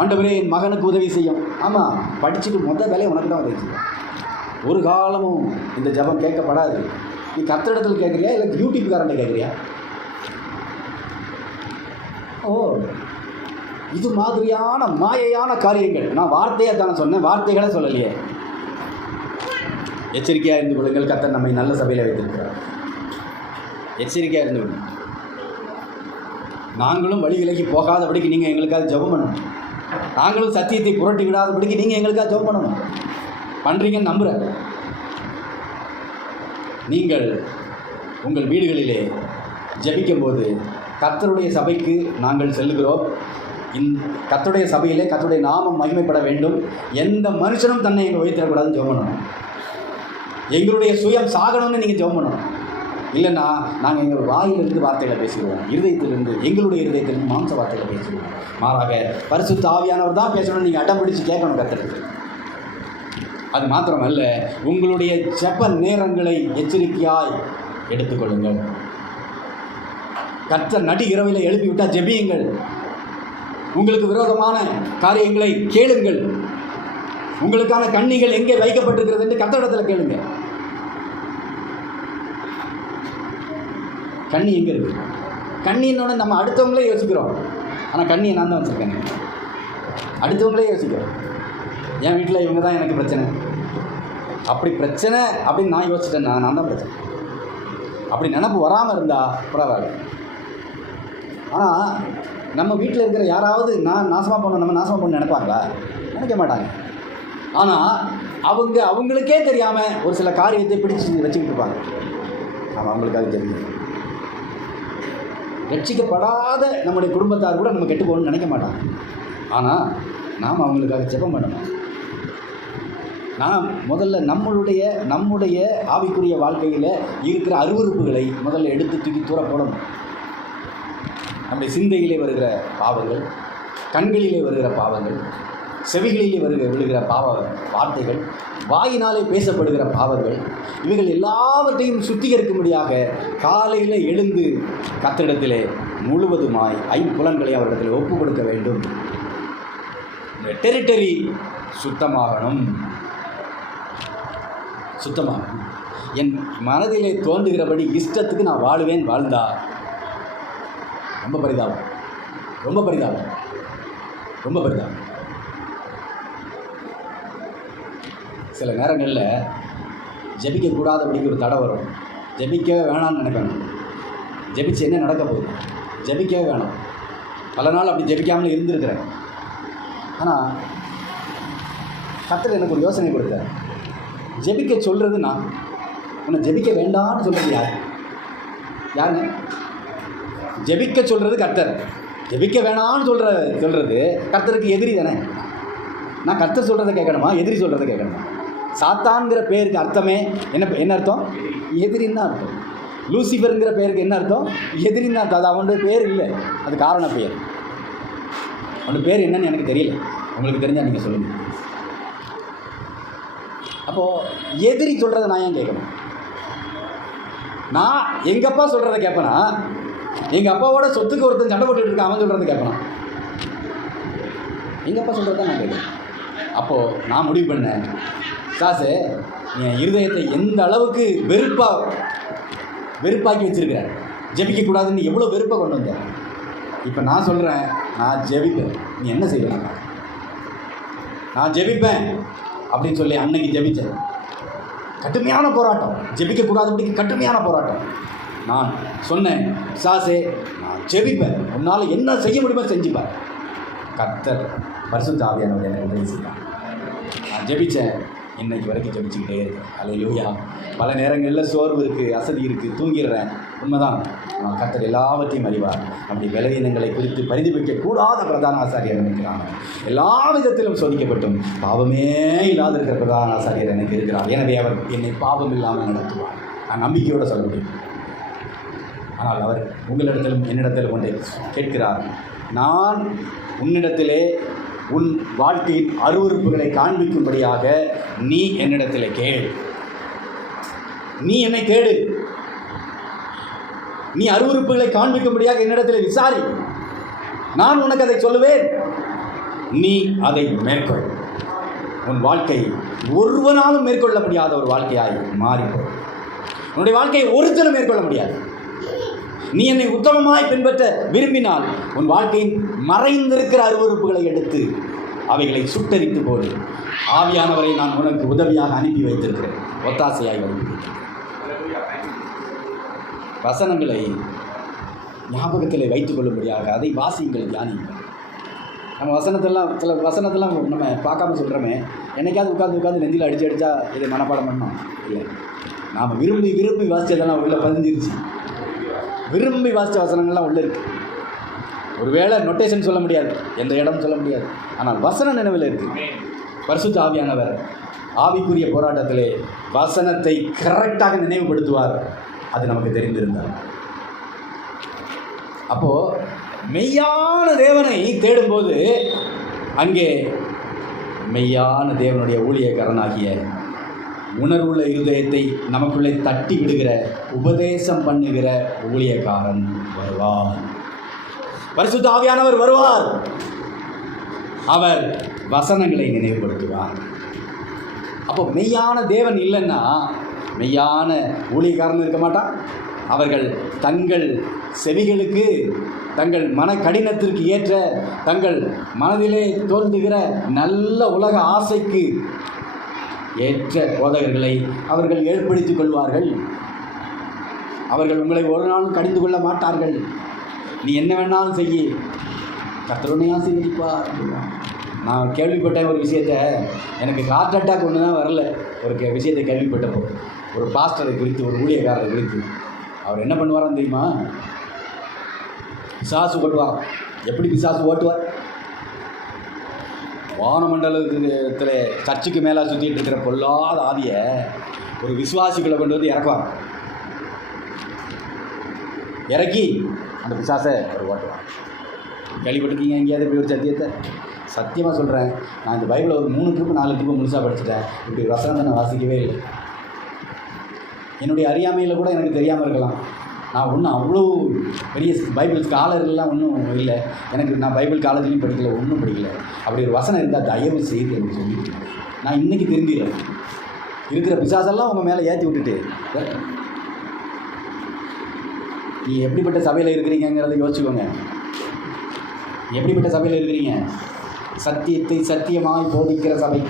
ஆண்டவரே என் மகனுக்கு உதவி செய்யும். ஆமாம், படிச்சுட்டு மொத்த வேலையை உனக்கு தான் உதவி செய்யும். ஒரு காலமும் இந்த ஜபம் கேட்கப்படாது. நீ கர்த்தரிடத்தில் கேட்குறியா இல்லை யூடியூப்காரன்ட்ட கேட்குறியா? இது மாதிரியான மாயையான காரியங்கள். நான் வார்த்தையாக தானே சொன்னேன், வார்த்தைகளை சொல்லலையே. எச்சரிக்கையாக இருந்து கொள்ளுங்கள், கர்த்தர் நம்மை நல்ல சபையில் வைத்திருக்கிறார். எச்சரிக்கையாக இருந்து கொள்ளுங்கள். நாங்களும் வழி விலகி போகாதபடிக்கு நீங்கள் எங்களுக்காக ஜெபம் பண்ணணும். நாங்களும் சத்தியத்தை புரட்டி விடாதபடிக்கு நீங்கள் எங்களுக்காக ஜெபம் பண்ணணும். பண்ணுறீங்கன்னு நம்புகிறேன். நீங்கள் உங்கள் வீடுகளிலே ஜெபிக்கும் போது கர்த்தருடைய சபைக்கு நாங்கள் செல்லுகிறோம். கர்த்தருடைய சபையிலே கர்த்தருடைய நாமம் மகிமைப்பட வேண்டும். எந்த மனுஷனும் தன்னை எங்கள் வைத்திடக்கூடாதுன்னு ஜெபம் பண்ணணும். எங்களுடைய சுயம் சாகணும்னு நீங்கள் ஜெபம் பண்ணணும். இல்லைன்னா நாங்கள் எங்கள் வாயிலிருந்து வார்த்தைகளை பேசிடுவோம், இருதயத்திலிருந்து, எங்களுடைய இருதயத்திலிருந்து மாம்ச வார்த்தைகளை பேசிடுவோம். மாறாக பரிசுத்த ஆவியானவர் தான் பேசணும்னு நீங்கள் அடம் பிடிச்சு கேட்கணும் கர்த்தருக்கு. அது மாத்திரமல்ல, உங்களுடைய ஜெப நேரங்களை எச்சரிக்கையாய் எடுத்துக்கொள்ளுங்கள். கர்த்தர் நடு இரவில் எழுப்பிவிட்டால் ஜெபியுங்கள். உங்களுக்கு விரோதமான காரியங்களை கேளுங்கள். உங்களுக்கான கண்ணிகள் எங்கே வைக்கப்பட்டிருக்கிறது என்று கர்த்தரிடத்தில் கேளுங்க. கண்ணி எங்கே இருக்குது? கண்ணின்னோட நம்ம அடுத்தவங்களே யோசிக்கிறோம். ஆனால் கண்ணியை நான் தான் வச்சுருக்கேன். அடுத்தவங்களே யோசிக்கிறோம். என் வீட்டில் இவங்க தான் எனக்கு பிரச்சனை, அப்படி பிரச்சனை அப்படின்னு நான் யோசிச்சிட்டேன். நான் தான் பிரச்சனை. அப்படி நினப்பு வராமல் இருந்தால் பரவாயில்ல. ஆனால் நம்ம வீட்டில் இருக்கிற யாராவது நான் நாசமாக போகணும், நம்ம நாசமாக போகணும்னு நினைப்பாங்களா? நினைக்க மாட்டாங்க. ஆனால் அவங்களுக்கே தெரியாமல் ஒரு சில காரியத்தை பிடிச்சி வச்சுக்கிட்டு இருப்பாங்க. நம்ம அவங்களுக்காக தெரியும். ரட்சிக்கப்படாத நம்முடைய குடும்பத்தார் கூட நம்ம கெட்டு போகணும்னு நினைக்க மாட்டாங்க. ஆனால் நாம் அவங்களுக்காக ஜெபம் பண்ணணும். நான் முதல்ல நம்முடைய ஆவிக்குரிய வாழ்க்கையில் இருக்கிற அருவருப்புகளை முதல்ல எடுத்து தூக்கி தூர போடணும். நம்முடைய சிந்தையிலே வருகிற பாவங்கள், கண்களிலே வருகிற பாவங்கள், செவிகளிலே விழுகிற பாவ வார்த்தைகள், வாயினாலே பேசப்படுகிற பாவங்கள், இவைகள் எல்லாவற்றையும் சுத்திகரிக்கும்படியாக காலையில் எழுந்து கர்த்தரிடத்திலே முழுவதுமாய் ஐம்புலன்களை அவரிடத்தில் ஒப்பு கொடுக்க வேண்டும். இந்த டெரிட்டரி சுத்தமாகணும். என் மனதிலே தோன்றுகிறபடி இஷ்டத்துக்கு நான் வாழ்ந்தா ரொம்ப பரிதாபம். சில நேரங்களில் ஜெபிக்கக்கூடாதபடிக்கு ஒரு தடை வரும். ஜெபிக்கவே வேணான்னு நினைப்பாங்க. ஜெபிச்சு என்ன நடக்க போகுது? ஜெபிக்கவே வேணாம். பல நாள் அப்படி ஜெபிக்காமல் இருந்திருக்கிறேன். ஆனால் கர்த்தர் எனக்கு ஒரு யோசனை கொடுத்தார். ஜெபிக்க சொல்கிறது நான், உன்னை ஜெபிக்க வேண்டாம்னு சொல்கிறது யாருங்க? ஜெபிக்க சொல்கிறது கர்த்தர். ஜெபிக்க வேணான்னு சொல்கிறது கர்த்தருக்கு எதிரி தானே. நான் கர்த்தர் சொல்கிறத கேட்கணுமா, எதிரி சொல்கிறத கேட்கணுமா? சாத்தான்கிற பேருக்கு அர்த்தமே என்ன அர்த்தம்? எதிரின்னு தான் அர்த்தம். லூசிஃபருங்கிற பேருக்கு என்ன அர்த்தம்? எதிரின்னு அர்த்தம். அது அவனுடைய பேர் இல்லை, அது காரண பெயர். அவனுடைய பேர் என்னன்னு எனக்கு தெரியல. உங்களுக்கு தெரிஞ்சால் நீங்கள் சொல்லுங்கள். அப்போது எதிரி சொல்கிறத நான் ஏன் கேட்கணும்? நான் எங்கள் அப்பா சொல்கிறத கேட்பேனா? எங்கள் அப்பாவோட சொத்துக்கு ஒருத்தன் சண்டை போட்டுட்டு இருக்கான், அவன் சொல்கிறத கேட்பேனா? எங்கள் அப்பா சொல்கிறத நான் கேட்குறேன். அப்போது நான் முடிவு பண்ணேன், சாசு என் இருதயத்தை எந்த அளவுக்கு வெறுப்பாக்கி வச்சுருக்கிறேன். ஜெபிக்கக்கூடாதுன்னு எவ்வளோ வெறுப்பை கொண்டு வந்தேன். இப்போ நான் சொல்கிறேன், நான் ஜெபிப்பேன். நீ என்ன செய்வேன்? நான் ஜெபிப்பேன் அப்படின்னு சொல்லி அன்னைக்கு ஜெபித்தேன். கடுமையான போராட்டம், ஜெபிக்கக்கூடாதுபடிக்கு கடுமையான போராட்டம். நான் சொன்னேன், சாசே நான் ஜெபிப்பேன், உன்னால் என்ன செய்ய முடியுமோ செஞ்சுப்பேன். கர்த்தர் பரிசுத்த ஆவியானவர் எனக்கு உதவி செய்தார். நான் ஜெபித்தேன், இன்னைக்கு வரைக்கும் ஜெபிச்சுக்கிட்டே இருக்கேன். அல்லேலூயா. பல நேரங்களில் சோர்வு இருக்குது, அசதி இருக்குது, தூங்கிடுறேன். உண்மைதான், கர்த்தர் எல்லாவற்றையும் அறிவார். அப்படி பலவீனங்களை குறித்து பரிதபிக்கக்கூடாத பிரதான ஆசாரியர் நினைக்கிறாங்க. எல்லா விதத்திலும் சோதிக்கப்பட்டும் பாவமே இல்லாத இருக்கிற பிரதான ஆசாரியர் எனக்கு இருக்கிறார். எனவே அவர் என்னை பாவம் இல்லாமல் நடத்துவார். நான் நம்பிக்கையோடு சொல்ல முடியும். ஆனால் அவர் உங்களிடத்திலும் என்னிடத்தில் கொண்டு கேட்கிறார், நான் உன்னிடத்திலே உன் வாழ்க்கையின் அருவருப்புகளை காண்பிக்கும்படியாக நீ என்னிடத்தில் கேள். நீ என்னை கேடு. நீ அருவருப்புகளை காண்பிக்கும்படியாக என்னிடத்தில் விசாரி. நான் உனக்கு அதை சொல்லுவேன். நீ அதை மேற்கொள். உன் வாழ்க்கை ஒருவனாலும் மேற்கொள்ள முடியாத ஒரு வாழ்க்கையாய் மாறிப்போம். உன்னுடைய வாழ்க்கையை ஒருத்தரும் மேற்கொள்ள முடியாது. நீ என்னை உத்தமமாய் பின்பற்ற விரும்பினால் உன் வாழ்க்கையின் மறைந்திருக்கிற அருவருப்புகளை எடுத்து அவைகளை சுட்டரித்து போடு. ஆவியானவரை நான் உனக்கு உதவியாக அனுப்பி வைத்திருக்கிறேன், ஒத்தாசையாய் வந்து. வசனங்களை ஞாபகத்தில் வைத்துக் கொள்ளும்படியாக அதை வாசியுங்கள், தியானியுங்கள். நம்ம சில வசனத்தெல்லாம் நம்ம பார்க்காம சொல்கிறோமே, என்னைக்காவது உட்காந்து நெஞ்சில் அடித்தா இதை மனப்பாடம் பண்ணோம் இல்லை. நாம் விரும்பி வாசித்ததெல்லாம் உள்ளே பதிஞ்சிருச்சு. விரும்பி வாசித்த வசனங்கள்லாம் உள்ளே இருக்குது. ஒருவேளை நொட்டேஷன் சொல்ல முடியாது, எந்த இடம் சொல்ல முடியாது, ஆனால் வசன நினைவில் இருக்குது. பரிசுத்த ஆவியானவர் ஆவிக்குரிய போராட்டத்திலே வசனத்தை கரெக்டாக நினைவுபடுத்துவார். அது நமக்கு தெரிந்திருந்தார். அப்போது மெய்யான தேவனை தேடும்போது அங்கே மெய்யான தேவனுடைய ஊழியக்காரனாகிய உணர்வுள்ள இருதயத்தை நமக்குள்ளே தட்டி விடுகிற உபதேசம் பண்ணுகிற ஊழியக்காரன் வருவார். பரிசுத்த ஆவியானவர் வருவார். அவர் வசனங்களை நினைவுபடுத்துவார். அப்போ மெய்யான தேவன் இல்லைன்னா மெய்யான ஊழியக்காரன் இருக்க மாட்டான். அவர்கள் தங்கள் செவிகளுக்கு, தங்கள் மன கடினத்திற்கு ஏற்ற, தங்கள் மனதிலே தோன்றுகிற நல்ல உலக ஆசைக்கு ஏற்ற போதகர்களை அவர்கள் ஏற்படுத்திக் கொள்வார்கள். அவர்கள் உங்களை ஒரு நாளும் கடிந்து கொள்ள மாட்டார்கள். நீ என்ன வேணாலும் செய்ய, கர்த்தருடைய ஆசீர்வதிப்பார். நான் கேள்விப்பட்ட ஒரு விஷயத்தை, எனக்கு ஹார்ட் அட்டாக் ஒன்று தான் வரல. ஒரு விஷயத்தை கேள்விப்பட்டப்போ, ஒரு பாஸ்டரை குறித்து, ஒரு ஊழியக்காரரை குறித்து, அவர் என்ன பண்ணுவாரான்னு தெரியுமா? பிசாசு ஓட்டுவார். எப்படி பிசாசு ஓட்டுவார்? வானமண்டலத்தில் சர்ச்சுக்கு மேலே சுற்றிட்டு இருக்கிற பொல்லாத ஆவியை ஒரு விசுவாசிகளை கொண்டு வந்து இறக்குவார். இறக்கி அந்த பிசாசை அவர் ஓட்டுவார். கேள்விப்பட்டிருக்கீங்க எங்கேயாவது இப்படி ஒரு சத்தியத்தை? சத்தியமாக சொல்கிறேன், நான் இந்த பைபிளை ஒரு 3 ட்ரிப்பு 4 ட்ரிப்பு முழுசாக படிச்சுட்டேன். இப்படி வசனத்தை நான் வாசிக்கவே இல்லை. என்னுடைய அறியாமையில் கூட எனக்கு தெரியாமல் இருக்கலாம். நான் ஒன்றும் அவ்வளோ பெரிய பைபிள் ஸ்காலர்லாம் ஒன்றும் இல்லை. நான் பைபிள் காலேஜ்லையும் படிக்கல, ஒன்றும் படிக்கல. அப்படி ஒரு வசனம் இருந்தால் தயவு செய்து எனக்கு சொல்லி நான் இன்றைக்கி திரும்பிடுறேன். இருக்கிற பிசாசெல்லாம் உங்கள் மேலே ஏற்றி விட்டுட்டு, நீ எப்படிப்பட்ட சபையில் இருக்கிறீங்கிறத யோசிச்சுக்கோங்க. எப்படிப்பட்ட சபையில் இருக்கிறீங்க? சத்தியத்தை சத்தியமாய் போதிக்கிற சபை,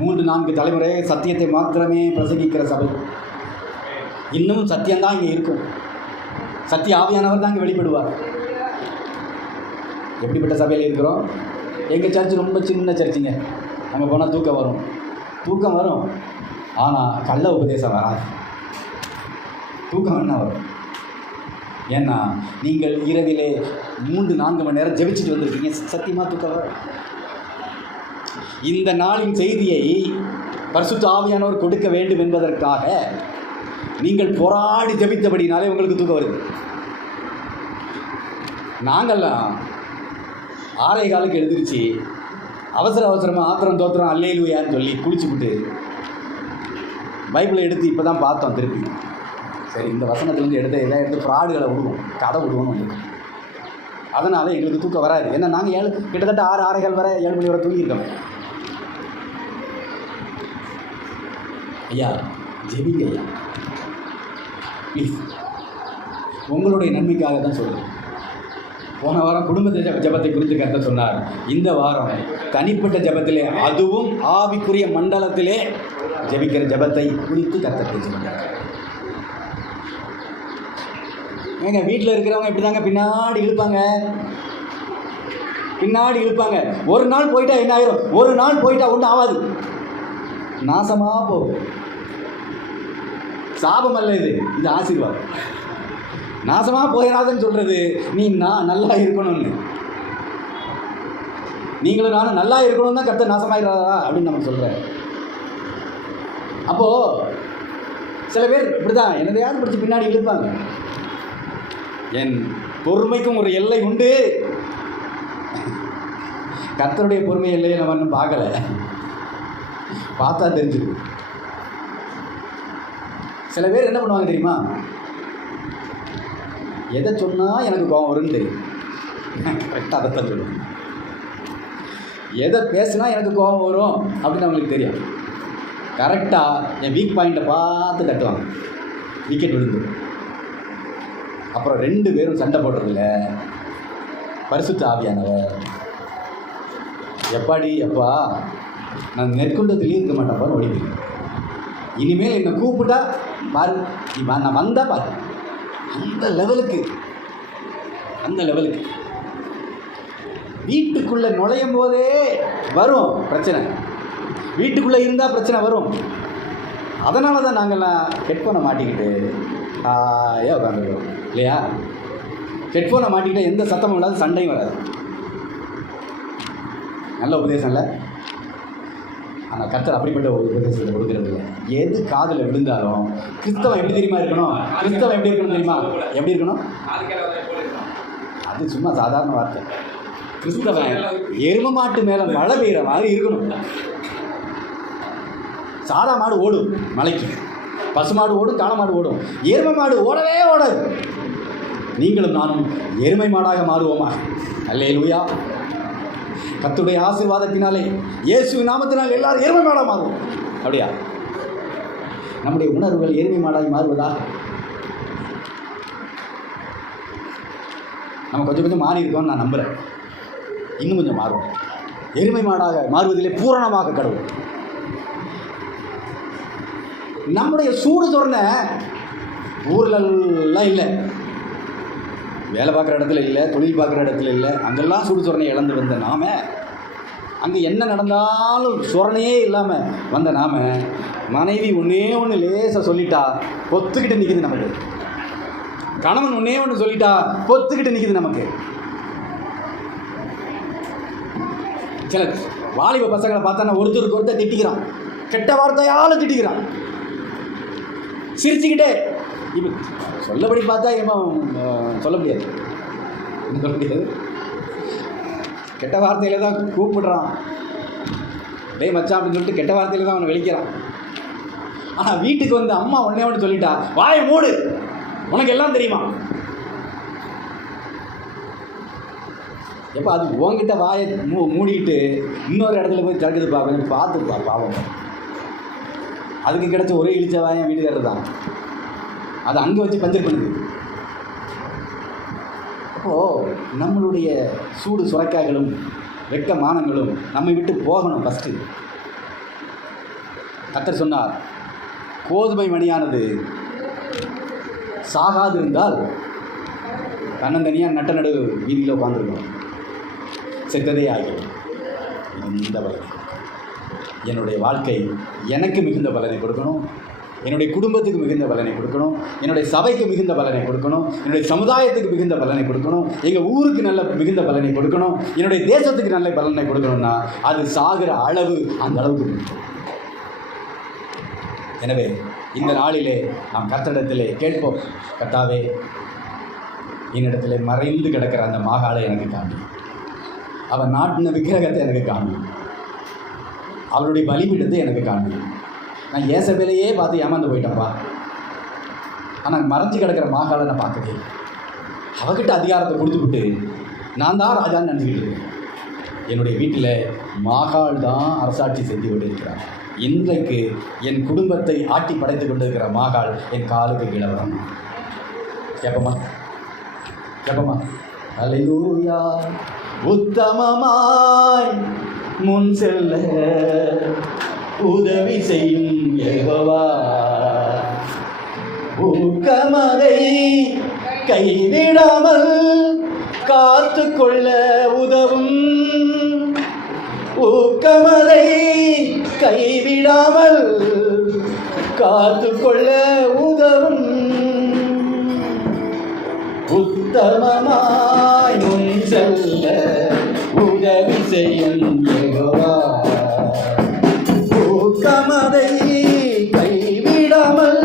3-4 தலைமுறை சத்தியத்தை மாத்திரமே பிரசங்கிக்கிற சபை. இன்னும் சத்தியம்தான் இங்கே இருக்கும். சத்திய ஆவியானவர் தான் இங்கே வெளிப்படுவார். எப்படிப்பட்ட சபையில் இருக்கிறோம்? எங்கள் சர்ச்சு ரொம்ப சின்ன சர்ச்சுங்க. அங்கே போனால் தூக்கம் வரும். ஆனால் கள்ள உபதேசம் வராது. தூக்கம் என்ன வரும்? ஏன்னா நீங்கள் இரவிலே 3-4 மணி நேரம் ஜெபிச்சுட்டு வந்திருக்கீங்க. சத்தியமாக தூக்கம் வரும். இந்த நாளின் செய்தியை பரிசுத்த ஆவியானவர் கொடுக்க வேண்டும் என்பதற்காக நீங்கள் போராடி ஜெபித்தபடினாலே உங்களுக்கு தூக்கம் வருது. நாங்கள்லாம் 6:15 எழுந்திரிச்சு அவசரமாக ஆத்திரம் தோத்திரம் அல்லேலூயான்னு சொல்லி குளிச்சுவிட்டு பைபிளை எடுத்து இப்போ தான் பார்த்தோம் திருப்பி. சரி, இந்த வசனத்துலேருந்து எடுத்து ஃப்ராடுகளை விடுவோம், கதை விடுவோம்னு வந்துருக்கோம். அதனால் எங்களுக்கு தூக்கம் வராது. ஏன்னா நாங்கள் கிட்டத்தட்ட 6:15 வரை 7 மணி வரை தூங்கியிருக்கோம். ஐயா ஜெபிங்க ஐயா, ப்ளீஸ். உங்களுடைய நன்மைக்காக தான் சொல்கிறேன். போன வாரம் குடும்ப ஜபத்தை குறித்து கர்த்தர் சொன்னார். இந்த வாரம் தனிப்பட்ட ஜபத்திலே, அதுவும் ஆவிக்குரிய மண்டலத்திலே ஜபிக்கிற ஜபத்தை குறித்து கர்த்தர் பேசுகிறார். ஏங்க வீட்டில் இருக்கிறவங்க இப்படி தாங்க பின்னாடி இழுப்பாங்க. ஒரு நாள் போயிட்டா என்ன ஆயிரும்? ஒரு நாள் போயிட்டா ஒன்றும் ஆகாது, நாசமாக போகும். சாபம் அல்ல இது ஆசீர்வாதம். நாசமாக போயிடாதுன்னு சொல்கிறது நீ நல்லா இருக்கணும்னு. நீங்களும் நானும் நல்லா இருக்கணும் தான் கர்த்தர் நாசமாயிடாதா அப்படின்னு நம்ம சொல்கிறேன். அப்போது சில பேர் இப்படி தான் என்னதையாவது பிடிச்சி பின்னாடி இழுப்பாங்க. என் பொறுமைக்கும் ஒரு எல்லை உண்டு. கர்த்தருடைய பொறுமை எல்லையை நம்ம இன்னும் பார்க்கலை, பார்த்தா தெரிஞ்சுது. சில பேர் என்ன பண்ணுவாங்க தெரியுமா? எதை சொன்னால் எனக்கு கோபம் வரும்னு தெரியும். கரெக்டாக அதைத்தான் சொல்லுவாங்க. எதை பேசுனா எனக்கு கோபம் வரும் அப்படின்னு அவங்களுக்கு தெரியும். கரெக்டாக என் வீக் பாயிண்ட்டை பார்த்து தட்டுவாங்க, விக்கெட் விழுந்து. அப்புறம் 2 பேரும் சண்டை போடுறதில்ல. பரிசுத்த ஆவியானவர் எப்பா நான் நெற்குண்டத்துலேயே இருக்க மாட்டேன்ப்பான்னு ஓடிப்பேன். இனிமேல் என்னை கூப்பிட்டா பாரு, நான் வந்தால் பாரு. அந்த லெவலுக்கு வீட்டுக்குள்ளே நுழையும் போதே வரும் பிரச்சனை. வீட்டுக்குள்ளே இருந்தால் பிரச்சனை வரும். அதனால தான் நாங்கள்லாம் ஹெட்ஃபோனை மாட்டிக்கிட்டு ஏன் உட்காந்துருக்கோம் இல்லையா? ஹெட்ஃபோனை மாட்டிக்கிட்டு எந்த சத்தமும் இல்லாத, சண்டையும் வராது. நல்ல உபதேசம் இல்லை. ஆனால் கர்த்தர் அப்படிப்பட்ட ஒரு உபதேசத்தை கொடுக்கறது இல்லை. எது காதில் விழுந்தாலும் கிறிஸ்தவம் எப்படி தெரியுமா இருக்கணும்? கிறிஸ்தவம் எப்படி இருக்கணும் தெரியுமா? எப்படி இருக்கணும்? அது சும்மா சாதாரண வார்த்தை. கிறிஸ்தவன் எரும மாட்டு மேலே மழை பெய்கிற மாதிரி இருக்கணும். சாடா மாடு ஓடும் மலைக்கு, பசு மாடு ஓடும், காளை மாடு ஓடும். எருமை மாடு ஓடவே ஓடாது. நீங்களும் நானும் எருமை மாடாக மாறுவோமா? அல்லேலூயா. கர்த்தருடைய ஆசீர்வாதத்தினாலே, இயேசு நாமத்தினால் எல்லாரும் எருமை மாடாக மாறுவோம். அப்படியா? நம்முடைய உணர்வுகள் எருமை மாடாக மாறுவதா? நம்ம கொஞ்சம் கொஞ்சம் மாறி இருக்கோம்னு நான் நம்புகிறேன். இன்னும் கொஞ்சம் மாறுவோம். எருமை மாடாக மாறுவதிலே பூரணமாக கடவுள். நம்முடைய சூடு சொன்ன ஊர்லெல்லாம் இல்லை, வேலை பார்க்குற இடத்துல இல்லை, தொழில் பார்க்குற இடத்துல இல்லை, அங்கெல்லாம் சூடு சொரணை இழந்து வந்த நாம, அங்கே என்ன நடந்தாலும் சொரணையே இல்லாமல் வந்த நாம, மனைவி ஒன்றே ஒன்று லேசாக சொல்லிட்டா பொத்துக்கிட்டு நிற்கிது நமக்கு. கணவன் ஒன்றே ஒன்று சொல்லிட்டா பொத்துக்கிட்டு நிற்கிது நமக்கு. சில வாலிப பசங்களை பார்த்தா ஒருத்தருக்கு ஒருத்தர் திட்டிக்கிறான், கெட்ட வார்த்தையால் திட்டிக்கிறான், சிரிச்சுக்கிட்டே. இப்போ சொல்லபடி பார்த்தா சொல்ல முடியாது, சொல்ல முடியாது. கெட்ட வார்த்தையில தான் கூப்பிடுறான், டேய் மச்சான் அப்படின்னு சொல்லிட்டு கெட்ட வார்த்தையில தான் அவனை வெளிக்கிறான். ஆனால் வீட்டுக்கு வந்து அம்மா ஒன்றே ஒன்று சொல்லிட்டா, வாயை மூடு, உனக்கு எல்லாம் தெரியுமா? எப்போ அது உங்ககிட்ட வாயை மூடிக்கிட்டு இன்னொரு இடத்துல போய் திறக்குதுப்பா, கொஞ்சம் பார்த்துப்பா, பாவம். அதுக்கு கிடைச்ச ஒரே இழிச்ச வாயம் வீட்டுக்காரர் தான். அதை அங்கே வச்சு பஞ்சர் பண்ணுது. அப்போது நம்மளுடைய சூடு சுரைக்காய்களும் வெட்க மானங்களும் நம்மை விட்டு போகணும். ஃபஸ்ட்டு கர்த்தர் சொன்னார், கோதுமை மணியானது சாகாது இருந்தால் தன்னந்தனியாக நட்ட நடு வீதியில் உட்காந்துருக்கணும், செத்ததே ஆகிடும். இந்த பலனை என்னுடைய வாழ்க்கை எனக்கு மிகுந்த பலனை கொடுக்கணும், என்னுடைய குடும்பத்துக்கு மிகுந்த பலனை கொடுக்கணும், என்னுடைய சபைக்கு மிகுந்த பலனை கொடுக்கணும், என்னுடைய சமுதாயத்துக்கு மிகுந்த பலனை கொடுக்கணும், எங்கள் ஊருக்கு நல்ல மிகுந்த பலனை கொடுக்கணும், என்னுடைய தேசத்துக்கு நல்ல பலனை கொடுக்கணும்னா அது சாகிற அளவு அந்த அளவுக்கு கொடுக்கணும். எனவே இந்த நாளிலே நாம் கர்த்தரிடத்திலே கேட்போம், கர்த்தாவே என்னிடத்திலே மறைந்து கிடக்கிற அந்த மாகாளை எனக்கு காமி, அவன் நாட்டின விக்கிரகத்தை எனக்கு காமி, அவருடைய பலிபீடத்தை எனக்கு காமி. நான் ஏசபேலையே பார்த்து ஏமாந்து போயிட்டேன்ப்பா, ஆனால் மறைஞ்சு கிடக்கிற மாகாளை நான் பார்க்கவே, அவகிட்ட அதிகாரத்தை கொடுத்துவிட்டு நான் தான் ராஜான்னு நினச்சிக்கிட்டு இருக்கேன். என்னுடைய வீட்டில் மாகாள் தான் அரசாட்சி செய்து கொண்டு இருக்கிறார். இன்றைக்கு என் குடும்பத்தை ஆட்டி படைத்து கொண்டு இருக்கிற மாகாள் என் காலுக்கு கீழே வரணும். கேட்போமா? கேட்போமா? அல்லேலூயா. உத்தமமாய் முன் செல்ல உதவி செய்யும் யெகோவா, ஊக்கமதை கைவிடாமல் காத்து கொள்ள உதவும், ஊக்கமதை கைவிடாமல் காத்து கொள்ள உதவும், உத்தமமாய் முன் செல்ல உதவி செய்யும் யெகோவா, ஊக்கமதை கைவிடாமல்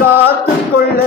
காத்து கொள்ள